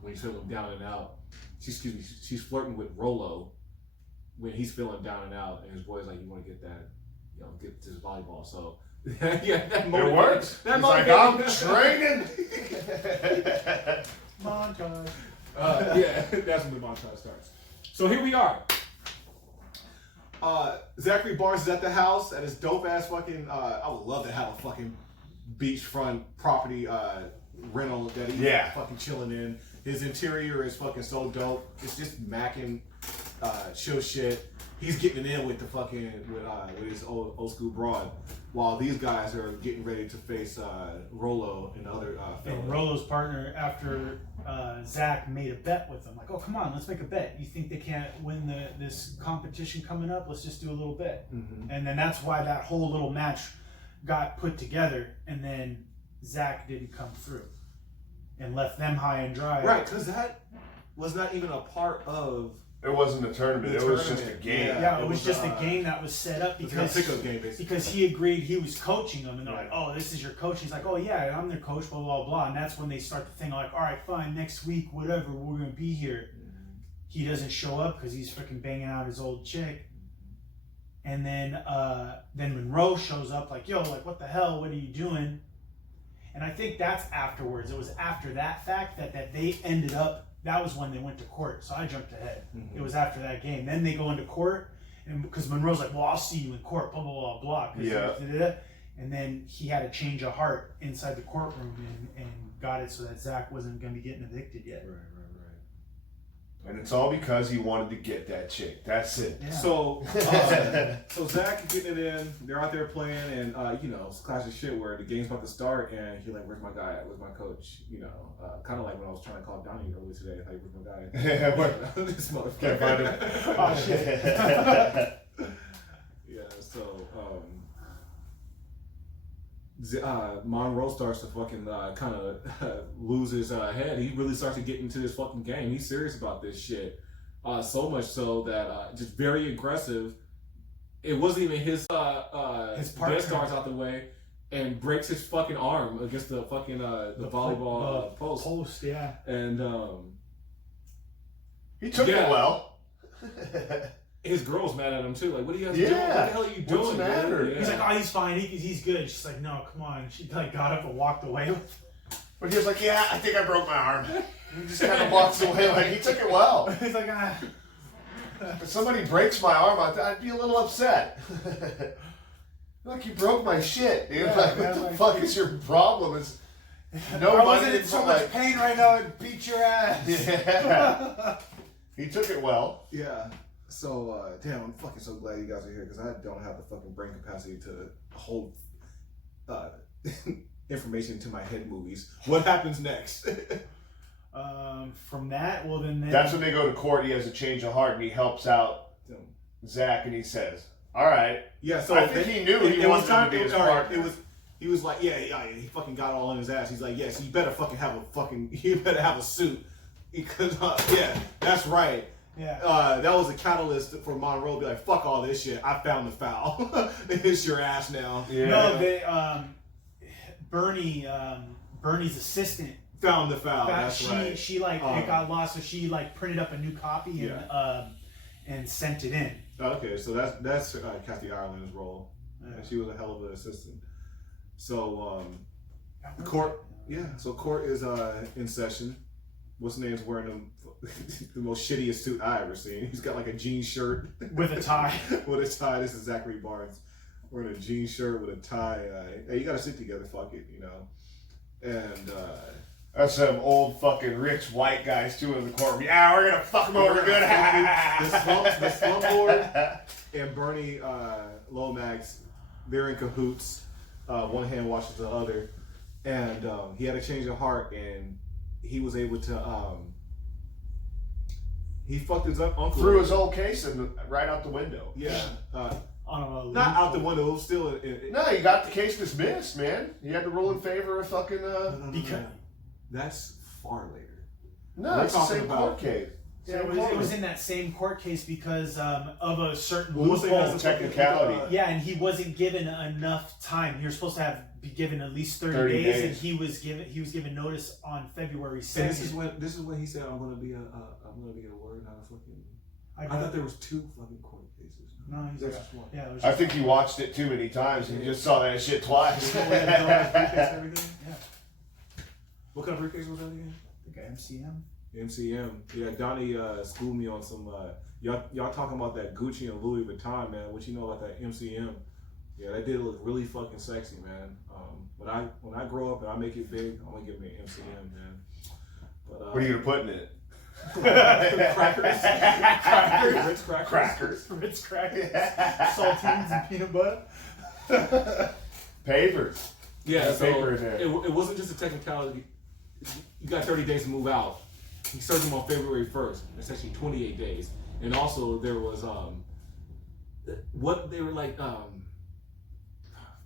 when he's feeling down and out. She's flirting with Rollo when he's feeling down and out, and his boy's like, you want to get that, get this volleyball. So. Yeah, that it works. He's like, I'm training. Montage. Yeah, that's when the montage starts. So here we are. Zachary Barnes is at the house at his dope ass fucking. I would love to have a fucking beachfront property rental that he's fucking chilling in. His interior is fucking so dope. It's just macking, chill shit. He's getting in with the fucking with his old school broad, while these guys are getting ready to face Rollo and other. And Rollo's partner, after Zach made a bet with him, like, oh come on, let's make a bet. You think they can't win this competition coming up? Let's just do a little bet. Mm-hmm. And then that's why that whole little match got put together, and then Zach didn't come through and left them high and dry. Right, because that was not even a part of. It wasn't a tournament. It was just a game. Yeah, it was just a game that was set up because he agreed he was coaching them, and they're like, "Oh, this is your coach." He's like, "Oh yeah, I'm their coach." Blah blah blah, and that's when they start the thing like, "All right, fine, next week, whatever, we're gonna be here." He doesn't show up because he's freaking banging out his old chick, and then Monroe shows up like, "Yo, like what the hell? What are you doing?" And I think that's afterwards. It was after that fact that they ended up. That was when they went to court, so I jumped ahead. Mm-hmm. It was after that game. Then they go into court, and because Monroe's like, "Well, I'll see you in court," blah blah blah blah. Yeah. And then he had a change of heart inside the courtroom and got it so that Zach wasn't going to be getting evicted yet. Right. And it's all because he wanted to get that chick. That's it. Yeah. So Zach is getting it in. They're out there playing, and it's classic shit where the game's about to start, and you're like, "Where's my guy? Where's my coach?" Kind of like when I was trying to call Donnie earlier today. Like, "Where's my guy?" This motherfucker. Can't find him. Oh shit. Yeah. So Monroe starts to fucking kind of lose his head. He really starts to get into this fucking game. He's serious about this shit. So much so that just very aggressive. It wasn't even his partner starts out the way and breaks his fucking arm against the fucking the volleyball post. Yeah. And he took it well. His girl's mad at him too. Like, what are you guys doing? What the hell are you doing? What's the matter? Yeah. He's like, "Oh, he's fine. He's good." She's like, "No, come on." She like got up and walked away. But he was like, "Yeah, I think I broke my arm." He just kind of walks away like he took it well. He's like, "Ah." If somebody breaks my arm, I'd be a little upset. Look, you broke my shit, dude. Yeah, like, what the fuck is your problem? No I money, wasn't in but so like- much pain right now. I'd beat your ass. Yeah. He took it well. Yeah. So, damn, I'm fucking so glad you guys are here because I don't have the fucking brain capacity to hold information to my head movies. What happens next? From that, well then. That's when they go to court. He has a change of heart and he helps out Zach and he says, "All right." Yeah. So I think he knew he wanted him to be his partner. He was like, yeah, he fucking got all in his ass. He's like, yes, you better fucking have a suit because yeah, that's right. Yeah. That was a catalyst for Monroe to be like, fuck all this shit. I found the foul. It's your ass now. Yeah. No, they Bernie's assistant Found the foul. That's right. She like it got lost, so she like printed up a new copy and sent it in. Okay, so that's Kathy Ireland's role. Yeah. She was a hell of an assistant. So court is in session. What's his name's wearing the most shittiest suit I ever seen. He's got like a jean shirt with a tie. With a tie. This is Zachary Barnes wearing a jean shirt with a tie. Hey, you gotta sit together. Fuck it, you know. And that's some old fucking rich white guys too in the courtroom. Yeah, we're gonna fuck them over good. the slum lord and Bernie Lomax, they're in cahoots. One hand washes the other, and he had a change of heart, and he was able to. He fucked his uncle. Threw his old case and right out the window. Yeah. Not out the window. It was still. No, he got the case dismissed, man. He had to rule in favor of fucking. Because that's far later. No, it's the same court case. Yeah, it was in that same court case because of a certain loophole technicality. Yeah, and he wasn't given enough time. You're supposed to be given at least 30 days, and he was given notice on February 2nd. And this is when he said, "I'm gonna be a lawyer, not a fucking." I thought there was 2 fucking court cases. No, he's just one. Yeah, it was I think he watched it too many times and he just saw that shit twice. Yeah. What kind of briefcase was that again? I think MCM. MCM. Yeah, Donnie schooled me on some. Y'all talking about that Gucci and Louis Vuitton, man? What you know about that MCM? Yeah, that did look really fucking sexy, man. When I grow up and I make it big, I'm gonna get me an MCM, man. But, what are you gonna put in it? Crackers. Ritz crackers. Saltines and peanut butter. Papers. Yeah, so paper in there. It wasn't just a technicality. You got 30 days to move out. He served him on February 1st. It's actually 28 days. And also there was what they were like how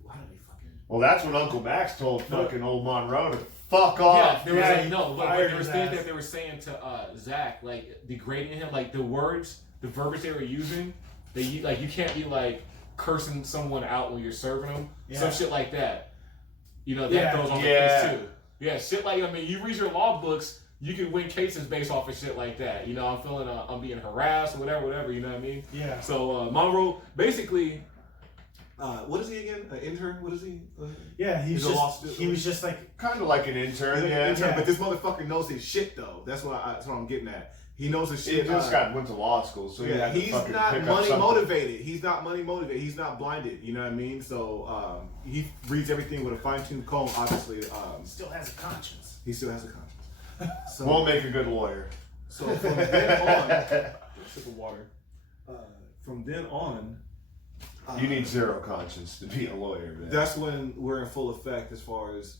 did they fucking? Well, that's what Uncle Max told fucking old Monroe to fuck off. Yeah, there was things that they were saying to Zach, like degrading him, like the verbiage they were using. You can't be like cursing someone out when you're serving them. Yeah. Some shit like that. You know, that goes on the case too. Yeah, shit like, I mean, you read your law books, you can win cases based off of shit like that. You know, I'm feeling, I'm being harassed or whatever, you know what I mean? Yeah. So, Monroe, basically, what is he again? An intern? What is he? Yeah, he was just like... Kind of like an intern, yeah. But this motherfucker knows his shit, though. That's what I'm getting at. He knows his shit. He just went to law school, so he's not money motivated. He's not money motivated. He's not blinded. You know what I mean? So he reads everything with a fine-tuned comb. Obviously, still has a conscience. He still has a conscience. So, won't make a good lawyer. So from then on, sip of water. From then on, you need zero conscience to be a lawyer, man. That's when we're in full effect as far as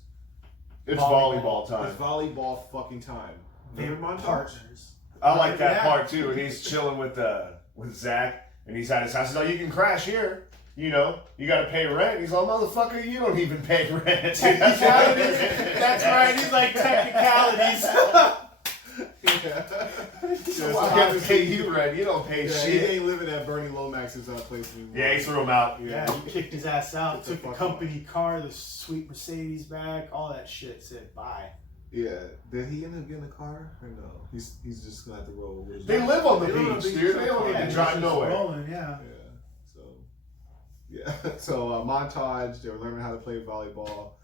it's volleyball time. It's volleyball fucking time. They're partners. I like that part too, and he's chilling with Zach, and he's at his house. He's like, "You can crash here, you know. You got to pay rent." He's like, "Motherfucker, you don't even pay rent." Technicalities. That's right. He's like technicalities. So I have to pay you rent. You don't pay shit. He ain't living at Bernie Lomax's place anymore. Yeah, he threw him out. Yeah, he kicked his ass out. Took the company car, the sweet Mercedes back, all that shit. Said bye. Yeah, did he end up getting a car or no? He's just gonna have to roll with his They live on the beach, dude. They don't need to drive nowhere. Rolling, yeah. So montage. They were learning how to play volleyball.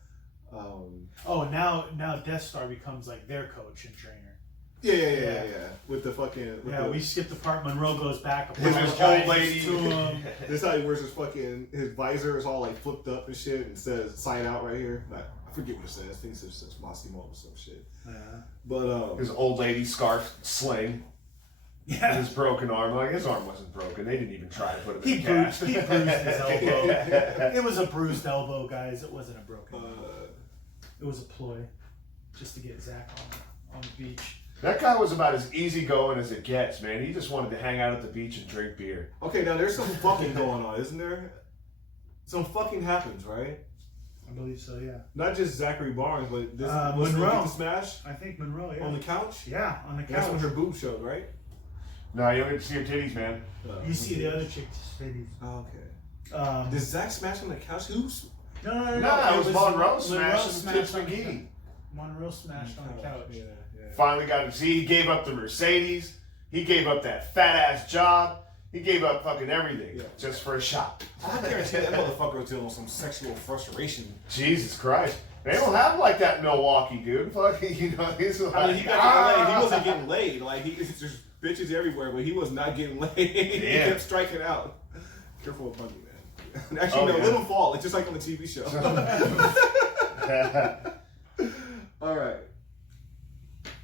Now Death Star becomes like their coach and trainer. Yeah. With the fucking. We skipped the part. Monroe goes back. His old lady. To him. This is how he wears his visor is all like flipped up and shit and says "Side Out" right here. Like, I forget what it says. I think it says Massimo or some shit. Yeah. But his old lady scarf sling. Yeah. His broken arm. Like, his arm wasn't broken. They didn't even try to put it in He the cast. bruised his elbow. It was a bruised elbow, guys. It wasn't a broken elbow. It was a ploy just to get Zach on the beach. That guy was about as easygoing as it gets, man. He just wanted to hang out at the beach and drink beer. okay, now there's some fucking going on, isn't there? Some fucking happens, right? I believe so, yeah. Not just Zachary Barnes, but this Monroe. Get the smash I think Monroe, yeah. on the couch. Yeah, on the couch. That's when her boob showed, right? No, you don't get to see her titties, man. You see the other chick's titties. Oh, okay. Did Zach smash on the couch? Who's? No, it was Monroe Monroe smashing smashed Tips on the McGee. couch. Monroe smashed on the couch. Yeah. Finally got to see. He gave up the Mercedes. He gave up that fat ass job. He gave up fucking everything just for a shot. I guarantee that motherfucker was dealing with some sexual frustration. Jesus Christ. They don't have like that in Milwaukee, dude. Fucking, he's like, I mean, he got laid. He wasn't getting laid. Like, it's just bitches everywhere, but he was not getting laid. He kept striking out. Careful with Bundy, man. Actually, let him fall. It's just like on the TV show. All right.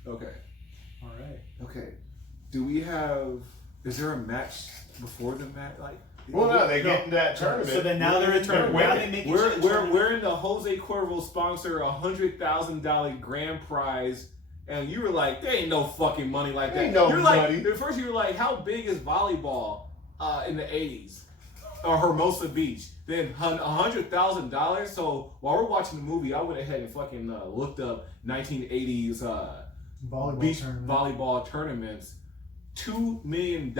Okay. Do we have? Is there a match before the match? Like, well, no, they get into that tournament. So then now they're in tournament. Now they make it to the tournament. We're in the Jose Cuervo sponsor $100,000 grand prize, and you were like, there ain't no fucking money like that. Ain't no You're money. Like, at first you were like, how big is volleyball in the '80s or Hermosa Beach? Then $100,000. So while we're watching the movie, I went ahead and fucking looked up 1980s beach volleyball tournaments. $2 million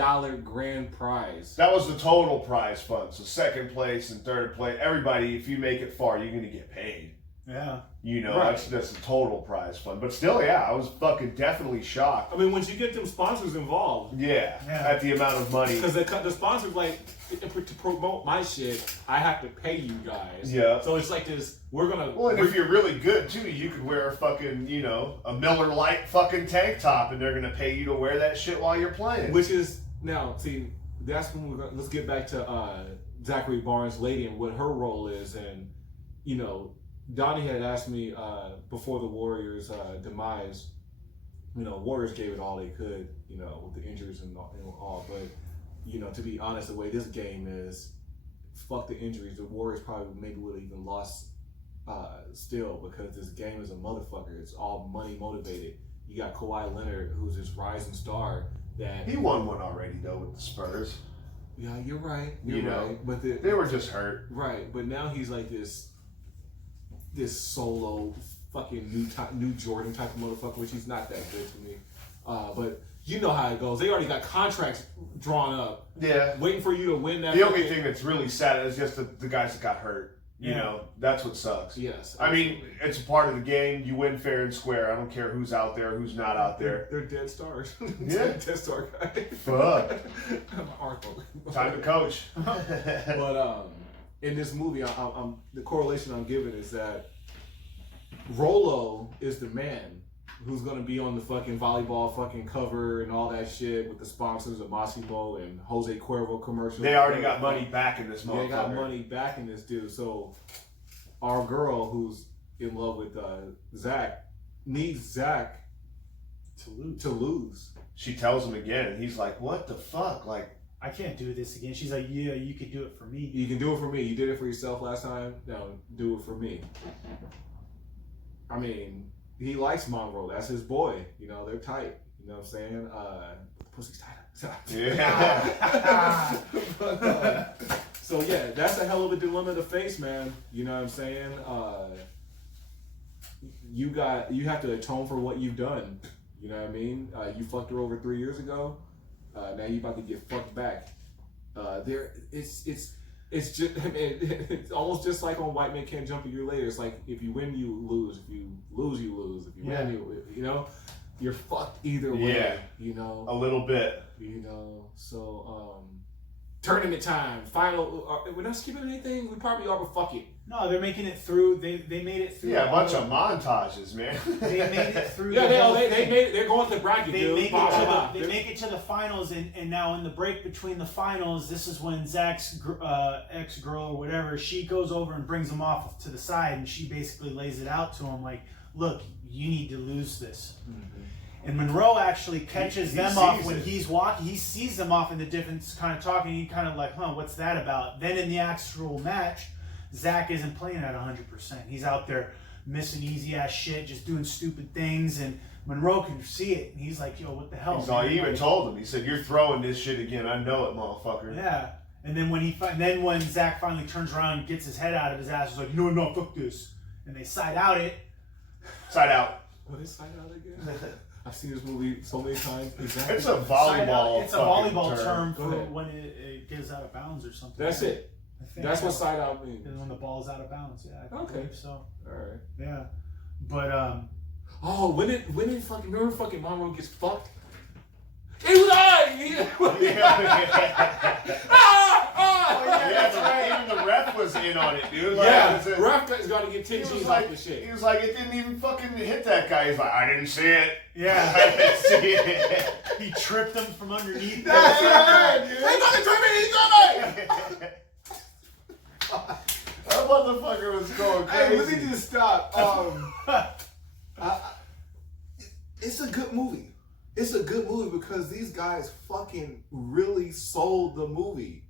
grand prize. That was the total prize fund. So second place and third place, everybody, if you make it far, you're gonna get paid. Yeah. That's the total prize fund. But still, I was fucking definitely shocked. I mean, once you get them sponsors involved. At the amount of money. Because the sponsors, like, to promote my shit, I have to pay you guys. Yeah. So it's like this, Well, and if you're really good, too, you could wear a fucking, a Miller Lite fucking tank top, and they're going to pay you to wear that shit while you're playing. Which is, now, see, that's when let's get back to Zachary Barnes' lady and what her role is. And, Donnie had asked me before the Warriors' demise, Warriors gave it all they could, with the injuries and all. But, to be honest, the way this game is, fuck the injuries. The Warriors probably maybe would have even lost still, because this game is a motherfucker. It's all money motivated. You got Kawhi Leonard, who's this rising star. That he won one already, though, with the Spurs. Yeah, you're right. You're right. But they were just hurt. Right, but now he's like this solo fucking new Jordan type of motherfucker, which he's not that good to me. But you know how it goes. They already got contracts drawn up. Yeah. Waiting for you to win that. The only thing that's really sad is just the guys that got hurt. That's what sucks. Yes. I mean, it's a part of the game. You win fair and square. I don't care who's out there, who's not out there. They're dead stars. Dead star guy. Fuck. Time to coach. But in this movie, I'm the correlation I'm giving is that Rolo is the man who's gonna be on the fucking volleyball fucking cover and all that shit with the sponsors of Massimo and Jose Cuervo commercials. They already got money back in this motherfucker. They got money back in this dude. So our girl who's in love with Zach needs Zach to lose. She tells him again, and he's like, "What the fuck?" Like, I can't do this again. She's like, yeah, you could do it for me. You can do it for me. You did it for yourself last time. Now do it for me. I mean, he likes Monroe. That's his boy. They're tight. You know what I'm saying? Pussy's tight. Yeah. So yeah, that's a hell of a dilemma to face, man. You know what I'm saying? You have to atone for what you've done. You know what I mean? You fucked her over 3 years ago. Now you about to get fucked back. It's just it's almost just like on White Men Can't Jump a Year Later. It's like if you win, you lose. If you lose, you lose. If you win, you're fucked either way. Yeah. A little bit. So tournament time, final. We're not skipping anything. We probably are, but fuck it. No, they're making it through. They made it through. Yeah, a bunch of montages, man. They made it through. Yeah, the whole they thing. made it. They're going to the bracket. They dude. make Blah, it to blah, the, they make it to the finals, and now in the break between the finals, this is when Zach's ex-girl or whatever, she goes over and brings him off to the side, and she basically lays it out to him like, "Look, you need to lose this." And Monroe actually catches them off when he's walking. He sees them off in the difference, kind of talking. He kind of like, "Huh, what's that about?" Then in the actual match, Zach isn't playing at 100%. He's out there missing easy ass shit, just doing stupid things, and Monroe can see it. And he's like, "Yo, what the hell?" He even told him. He said, "You're throwing this shit again. I know it, motherfucker." Yeah. And then when Zach finally turns around and gets his head out of his ass, he's like, "No, fuck this," and they side out it. Side out. What is side out again? I've seen this movie so many times. Exactly. It's a volleyball. It's a volleyball term for when it gets out of bounds or something. That's it. I think That's what side out means. is when the ball's out of bounds. Yeah. I believe so. All right. Yeah. But Oh, when did fucking remember fucking Monroe gets fucked? It was I. Yeah, even the ref was in on it, dude. Like, Yeah, the ref has got to get 10 he G's was off like, this shit. he was like, it didn't even fucking hit that guy. He's like, I didn't see it. yeah, I didn't see it. he tripped him from underneath. That's right, dude. Hey, fucking tripping, he's That motherfucker was going Hey, crazy. let me just stop. It's a good movie. It's a good movie because these guys fucking really sold the movie.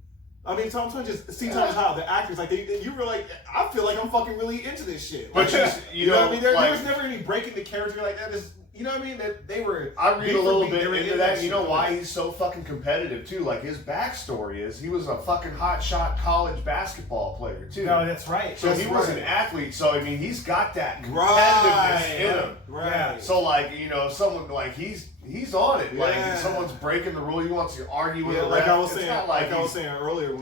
I mean, so I'm trying to just see how the actors, like, you were like, I feel like I'm fucking really into this shit. But you know what I mean? There like, was never any breaking the character like that. You know what I mean? They were. I read a little bit they were into in that. You shit. know why he's so fucking competitive too? Like his backstory is he was a fucking hotshot college basketball player too. No, that's right. So That's he was right. an athlete. So I mean, he's got that competitiveness in him. Right. So like someone like he's on it. Like Yeah. if someone's breaking the rule, he wants to argue with Yeah, the like ref. I was It's saying, not like I he's- was saying earlier,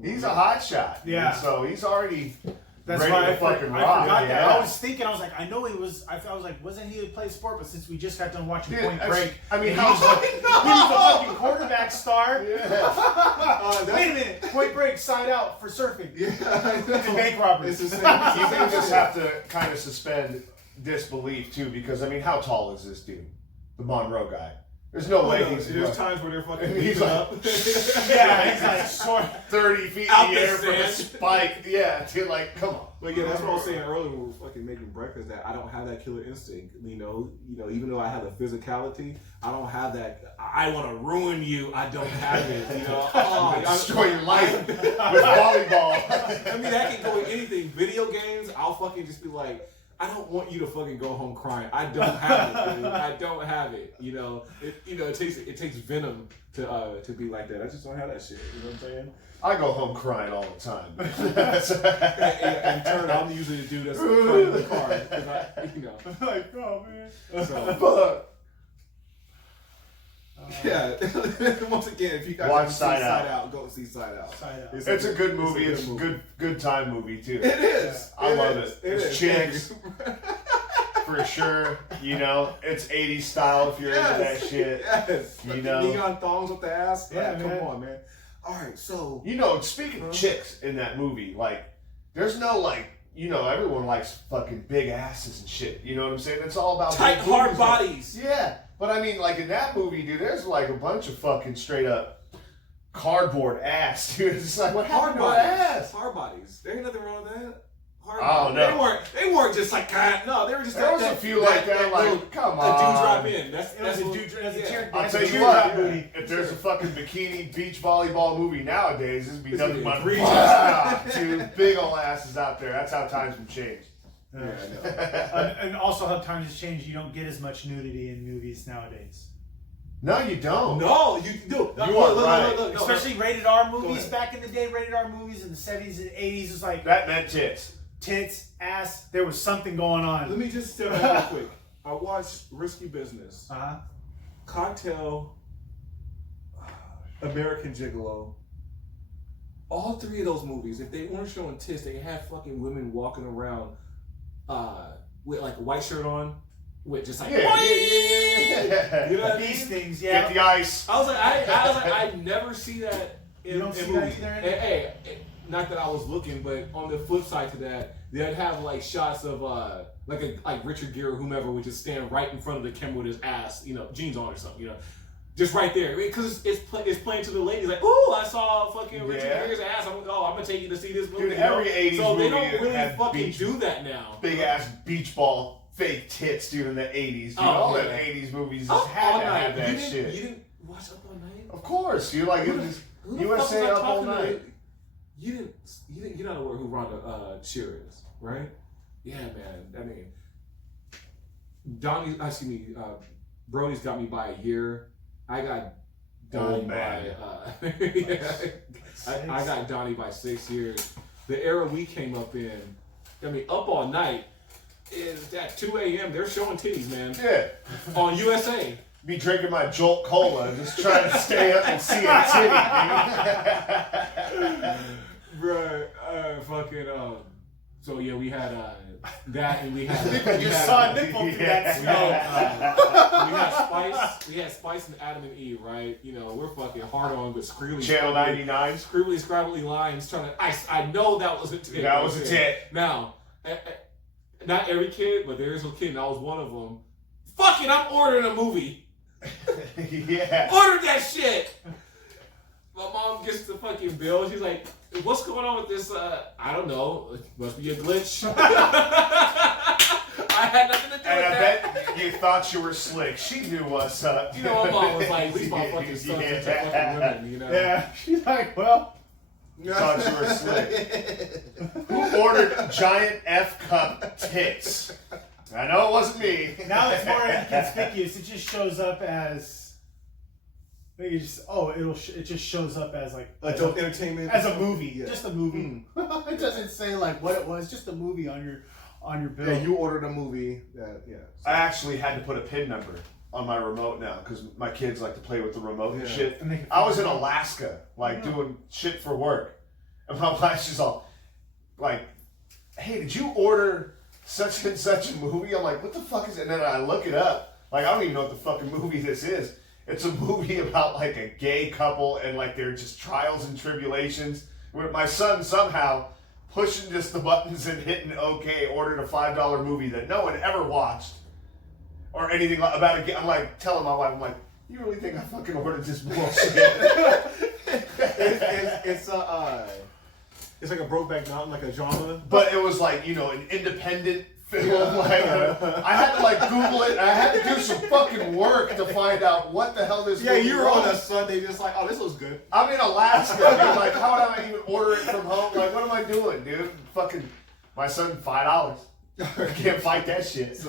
he's a hotshot. Yeah. So he's already. That's ready why to I fucking forgot rock. that. Yeah. I was thinking, I was like, I know he was. I was like, wasn't he a play sport? But since we just got done watching Dude, Point Break, I mean, and how? he was a fucking quarterback star. Yeah. Wait a minute, Point Break, side out for surfing. Yeah, And bank robbers. It's the same. You can just have to kind of suspend disbelief too, because I mean, how tall is this dude, the Monroe guy? There's no way he's There's times where they're fucking He's beating like- up. Yeah, he's like short. 30 feet Out in the the air from a sand. spike. Yeah, dude, like, come on. But yeah, that's what I was saying earlier when we were fucking making breakfast, that I don't have that killer instinct. You know, even though I have the physicality, I don't have that. I want to ruin you. I don't have it. You know, Destroy your life with volleyball. I mean, that can go in anything. Video games, I'll fucking just be like, I don't want you to fucking go home crying. I don't have it, dude. I don't have it. You know, it takes venom to be like that. I just don't have that shit. You know what I'm saying? I go home crying all the time. In turn, I'm usually the dude that's crying in the car. 'Cause Like, oh man. So, But yeah. Once again, if you guys Watch haven't seen Side Side Out. Out, go see Side Out. Side out. it's a good movie. It's a movie. good time movie too. It is. I love is. it. It It's is. chicks. Thank you. For sure. You know, it's 80s style if you're into that shit. Yes. You Fucking know. neon thongs with the ass. Yeah, Like, man. come on, man. All right, so You know, speaking of chicks in that movie, like, there's no, like, everyone likes fucking big asses and shit. You know what I'm saying? It's all about Tight, big hard boobies. bodies. Yeah. But I mean, like, in that movie, dude, there's, like, a bunch of fucking straight up cardboard ass, dude. It's like, what happened to her ass? Hard bodies. There ain't nothing wrong with that. Hard Oh, bodies. no. They weren't just like No, they were just There was a few like that, like, come on. A dewdrop in. That's It was a what- dude. That's a yeah. tear. I'll that's tell a you teardrop what, booty. if there's a fucking bikini beach volleyball movie nowadays, this would be This nothing would be but egregious. wow, dude, big ol' asses out there. That's how times have changed. Yeah, I know. And also, how times have changed. You don't get as much nudity in movies nowadays. No, you don't. No, you do. You are right. No. Especially rated R movies. ahead. Back in the day, rated R movies in the 70s and 80s was like That meant tits. tits, ass. There was something going Let on. me just tell you real quick. I watched Risky Business, Uh-huh. Cocktail, American Gigolo. All three of those movies, if they weren't showing tits, they had fucking women walking around with like a white shirt on, with just like Yeah. You know what I mean? These things, Get yeah. the ice. I was like, I never see that in see movies. that either? Hey, not that I was looking, but on the flip side to that, they'd have like shots of like Richard Gere or whomever would just stand right in front of the camera with his ass, jeans on or something, just right there, because it's playing to the ladies like, ooh, I saw fucking Richard Gere's ass. I'm gonna take you to see this movie. Dude, every 80s so they movie don't really had fucking do that now. Big ass beach ball fake tits, dude, in the 80s. Dude, all them 80s movies just had to have that shit. You didn't watch Up All Night? Of course, you like it was USA Up All Night. You're not aware who Rhonda Shear is, right? Yeah, man. I mean, Brody's got me by a year. I got Donnie by I got Donnie by 6 years. The era we came up in, I mean, Up All Night is at 2 a.m. They're showing titties, man. Yeah. On USA. Be drinking my Jolt Cola, just trying to stay up and see a titty, Bruh, so yeah, we had that, and we had you saw a nipple through that snow. we had Spice and Adam and Eve, right? We're fucking hard on, but scribbly Channel 99. Scribbly scrabbly lines trying to. I know that was a tit. That was a tit. Now, not every kid, but there's a kid, and I was one of them. Fuck it, I'm ordering a movie. Yeah. Ordered that shit. My mom gets the fucking bill. She's like, "What's going on with this? I don't know. It must be a glitch." I had nothing to do with that. And I bet you thought you were slick. She knew what's up. My mom was like, "At least my fucking son's into fucking women," Yeah. She's like, well. Thought you were slick. Who ordered giant F cup tits? I know it wasn't me. Now it's more inconspicuous. It just shows up as. It just shows up as like adult entertainment, as a movie, just a movie. It doesn't say like what it was, just a movie on your bill. Yeah, you ordered a movie. I actually had to put a PIN number on my remote now because my kids like to play with the remote and shit. I was in Alaska, doing shit for work, and my wife's just all like, "Hey, did you order such and such a movie?" I'm like, "What the fuck is it?" And then I look it up. Like, I don't even know what the fucking movie this is. It's a movie about like a gay couple and like their just trials and tribulations. Where my son somehow pushing just the buttons and hitting OK ordered a $5 movie that no one ever watched or anything about it. I'm like telling my wife, I'm like, "You really think I fucking ordered this bullshit?" It's like a Brokeback Mountain, like a genre. But it was like, an independent film. Like, I had to like Google it. And I had to do some fucking work to find out what the hell this movie you were was. on a Sunday just like, oh, this looks good. I'm in Alaska, dude. Like, how would I even order it from home? Like, what am I doing, dude? Fucking, my son, $5. Can't fight that shit.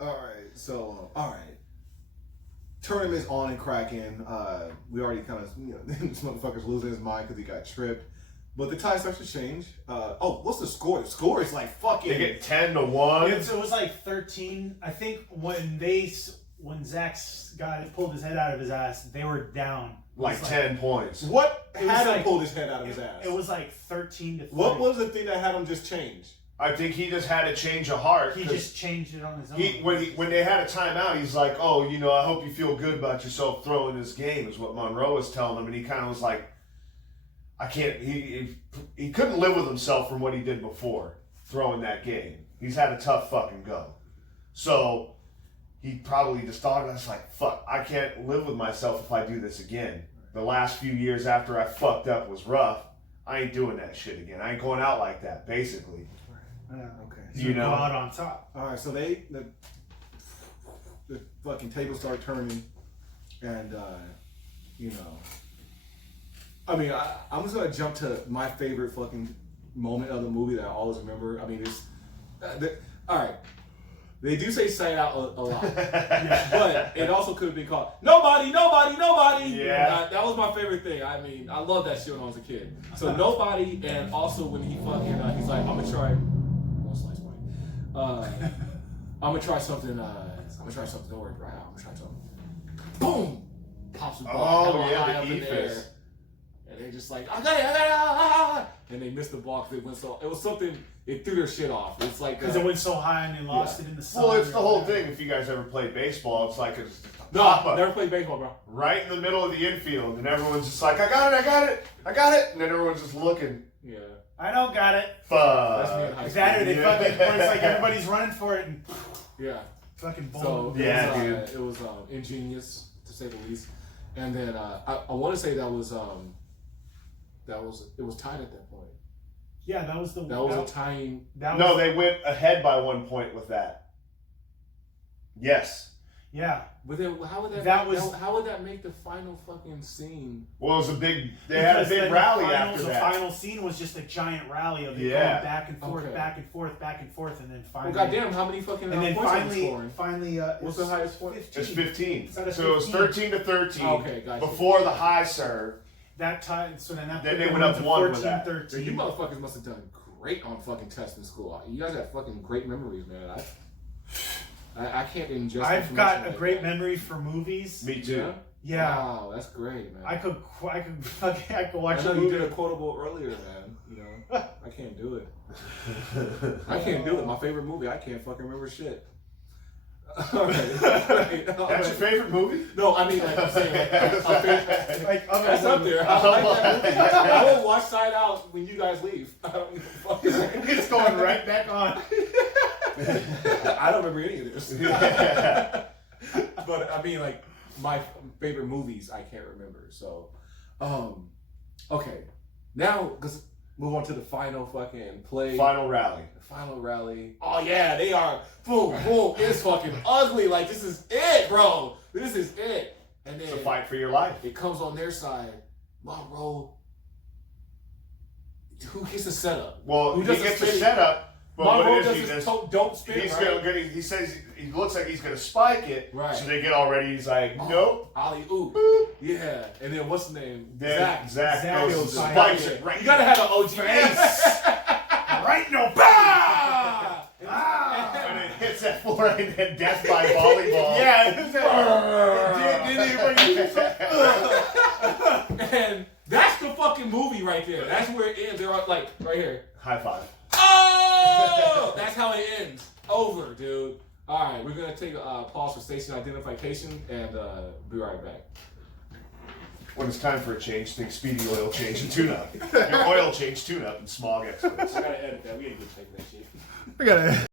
All right. Tournament's on and cracking. We already kind of, this motherfucker's losing his mind because he got tripped. But the tie starts to change. What's the score? The score is like fucking. They get 10-1. It was like 13. I think when Zach pulled his head out of his ass, they were down. Like 10 points. What had him like, pull his head out of his ass? It was like 13 to 3. What was the thing that had him just change? I think he just had a change of heart. He just changed it on his own. When they had a timeout, he's like, "Oh, I hope you feel good about yourself throwing this game," is what Monroe was telling him, and he kind of was like, "I can't." He couldn't live with himself from what he did before throwing that game. He's had a tough fucking go, so he probably just thought, "I was like, fuck, I can't live with myself if I do this again." The last few years after I fucked up was rough. I ain't doing that shit again. I ain't going out like that, basically. Okay. Go out on top. All right, so the fucking tables start turning, and I mean, I'm just gonna jump to my favorite fucking moment of the movie that I always remember. I mean, it's all right. They do say "Side Out" a lot, but it also could have been called "Nobody, Nobody, Nobody." Yeah, that was my favorite thing. I mean, I love that shit when I was a kid. So "Nobody," and also when he fucking he's like, "I'm gonna try." I'm gonna try something. Don't worry, bro. I'm gonna try something. Boom! Pops the ball. Oh yeah, high the up in the air. ethos. And They're just like, I got it, and they missed the ball because it went so. It was something. It threw their shit off. It's like because it went so high and they lost it in the sun. Well, it's the whole thing. If you guys ever played baseball, it's like it's no, never played baseball, bro. right in the middle of the infield, and everyone's just like, I got it, and then everyone's just looking. Yeah. I don't got it. That's me in Fuck. high school. Exactly. They fucking. It's like everybody's running for it and Yeah. fucking So boom. it was ingenious to say the least. And then I want to say that was it was tied at that point. Yeah, that was the. That was a tying. That No, was, they went ahead by 1 point with that. Yes. Yeah. But then how would how would that make the final fucking scene? Well, it was they had a Because big then rally the after The that. final scene was just a giant rally of it Yeah. going back and forth, Okay. back and forth, back and forth, and then finally. Well, goddamn, how many fucking And then points are we scoring? finally, What's the highest point? 15. It's 15. It's at a So it was 15. 13-13 Okay, gotcha. before the high serve. That time, so then Then they went up to one with 14, that. 13. You motherfuckers must have done great on fucking tests in school. You guys have fucking great memories, man. I can't ingest. I've got a like great that. memory for movies. Me too. Yeah. Wow, that's great, man. I could watch I know a you movie. did a quotable earlier, man. You know, I can't do it. I can't do it. My favorite movie, I can't fucking remember shit. All right. That's your favorite movie? No, I mean, like, I'm saying, Like other that's up movies. there. I like that movie. I will watch Side Out when you guys leave. I don't give a fuck. It's going right back on. I don't remember any of this. But I mean, like, my favorite movies, I can't remember. So, okay. Now, let's move on to the final fucking play. Final rally. Final rally. Oh, yeah, they are. Boom, boom. It's fucking ugly. Like, this is it, bro. This is it. And then It's a fight for your life. it comes on their side. Monroe. Who gets the setup? Well, Who he does the gets a spinning? setup, but Monroe what it does is, his dope spin, he's right? gonna, he says he looks like he's gonna spike it. Right. So they get all ready. He's like, nope. Ollie oop. Yeah. And then what's the name? Then Zach goes and goes spikes by. it right. You gotta have an OG face. Right no Ah! And it hits that floor and then death by volleyball. Yeah. And that's the fucking movie right there. That's where it ends. They're like right here. High five. Oh! That's how it ends. Over, dude. All right, we're gonna take a pause for station identification and be right back. When it's time for a change, think Speedy Oil Change and Tune-Up. Your oil change tune-up and smog experts. I gotta edit that. We ain't good taking that shit. I gotta.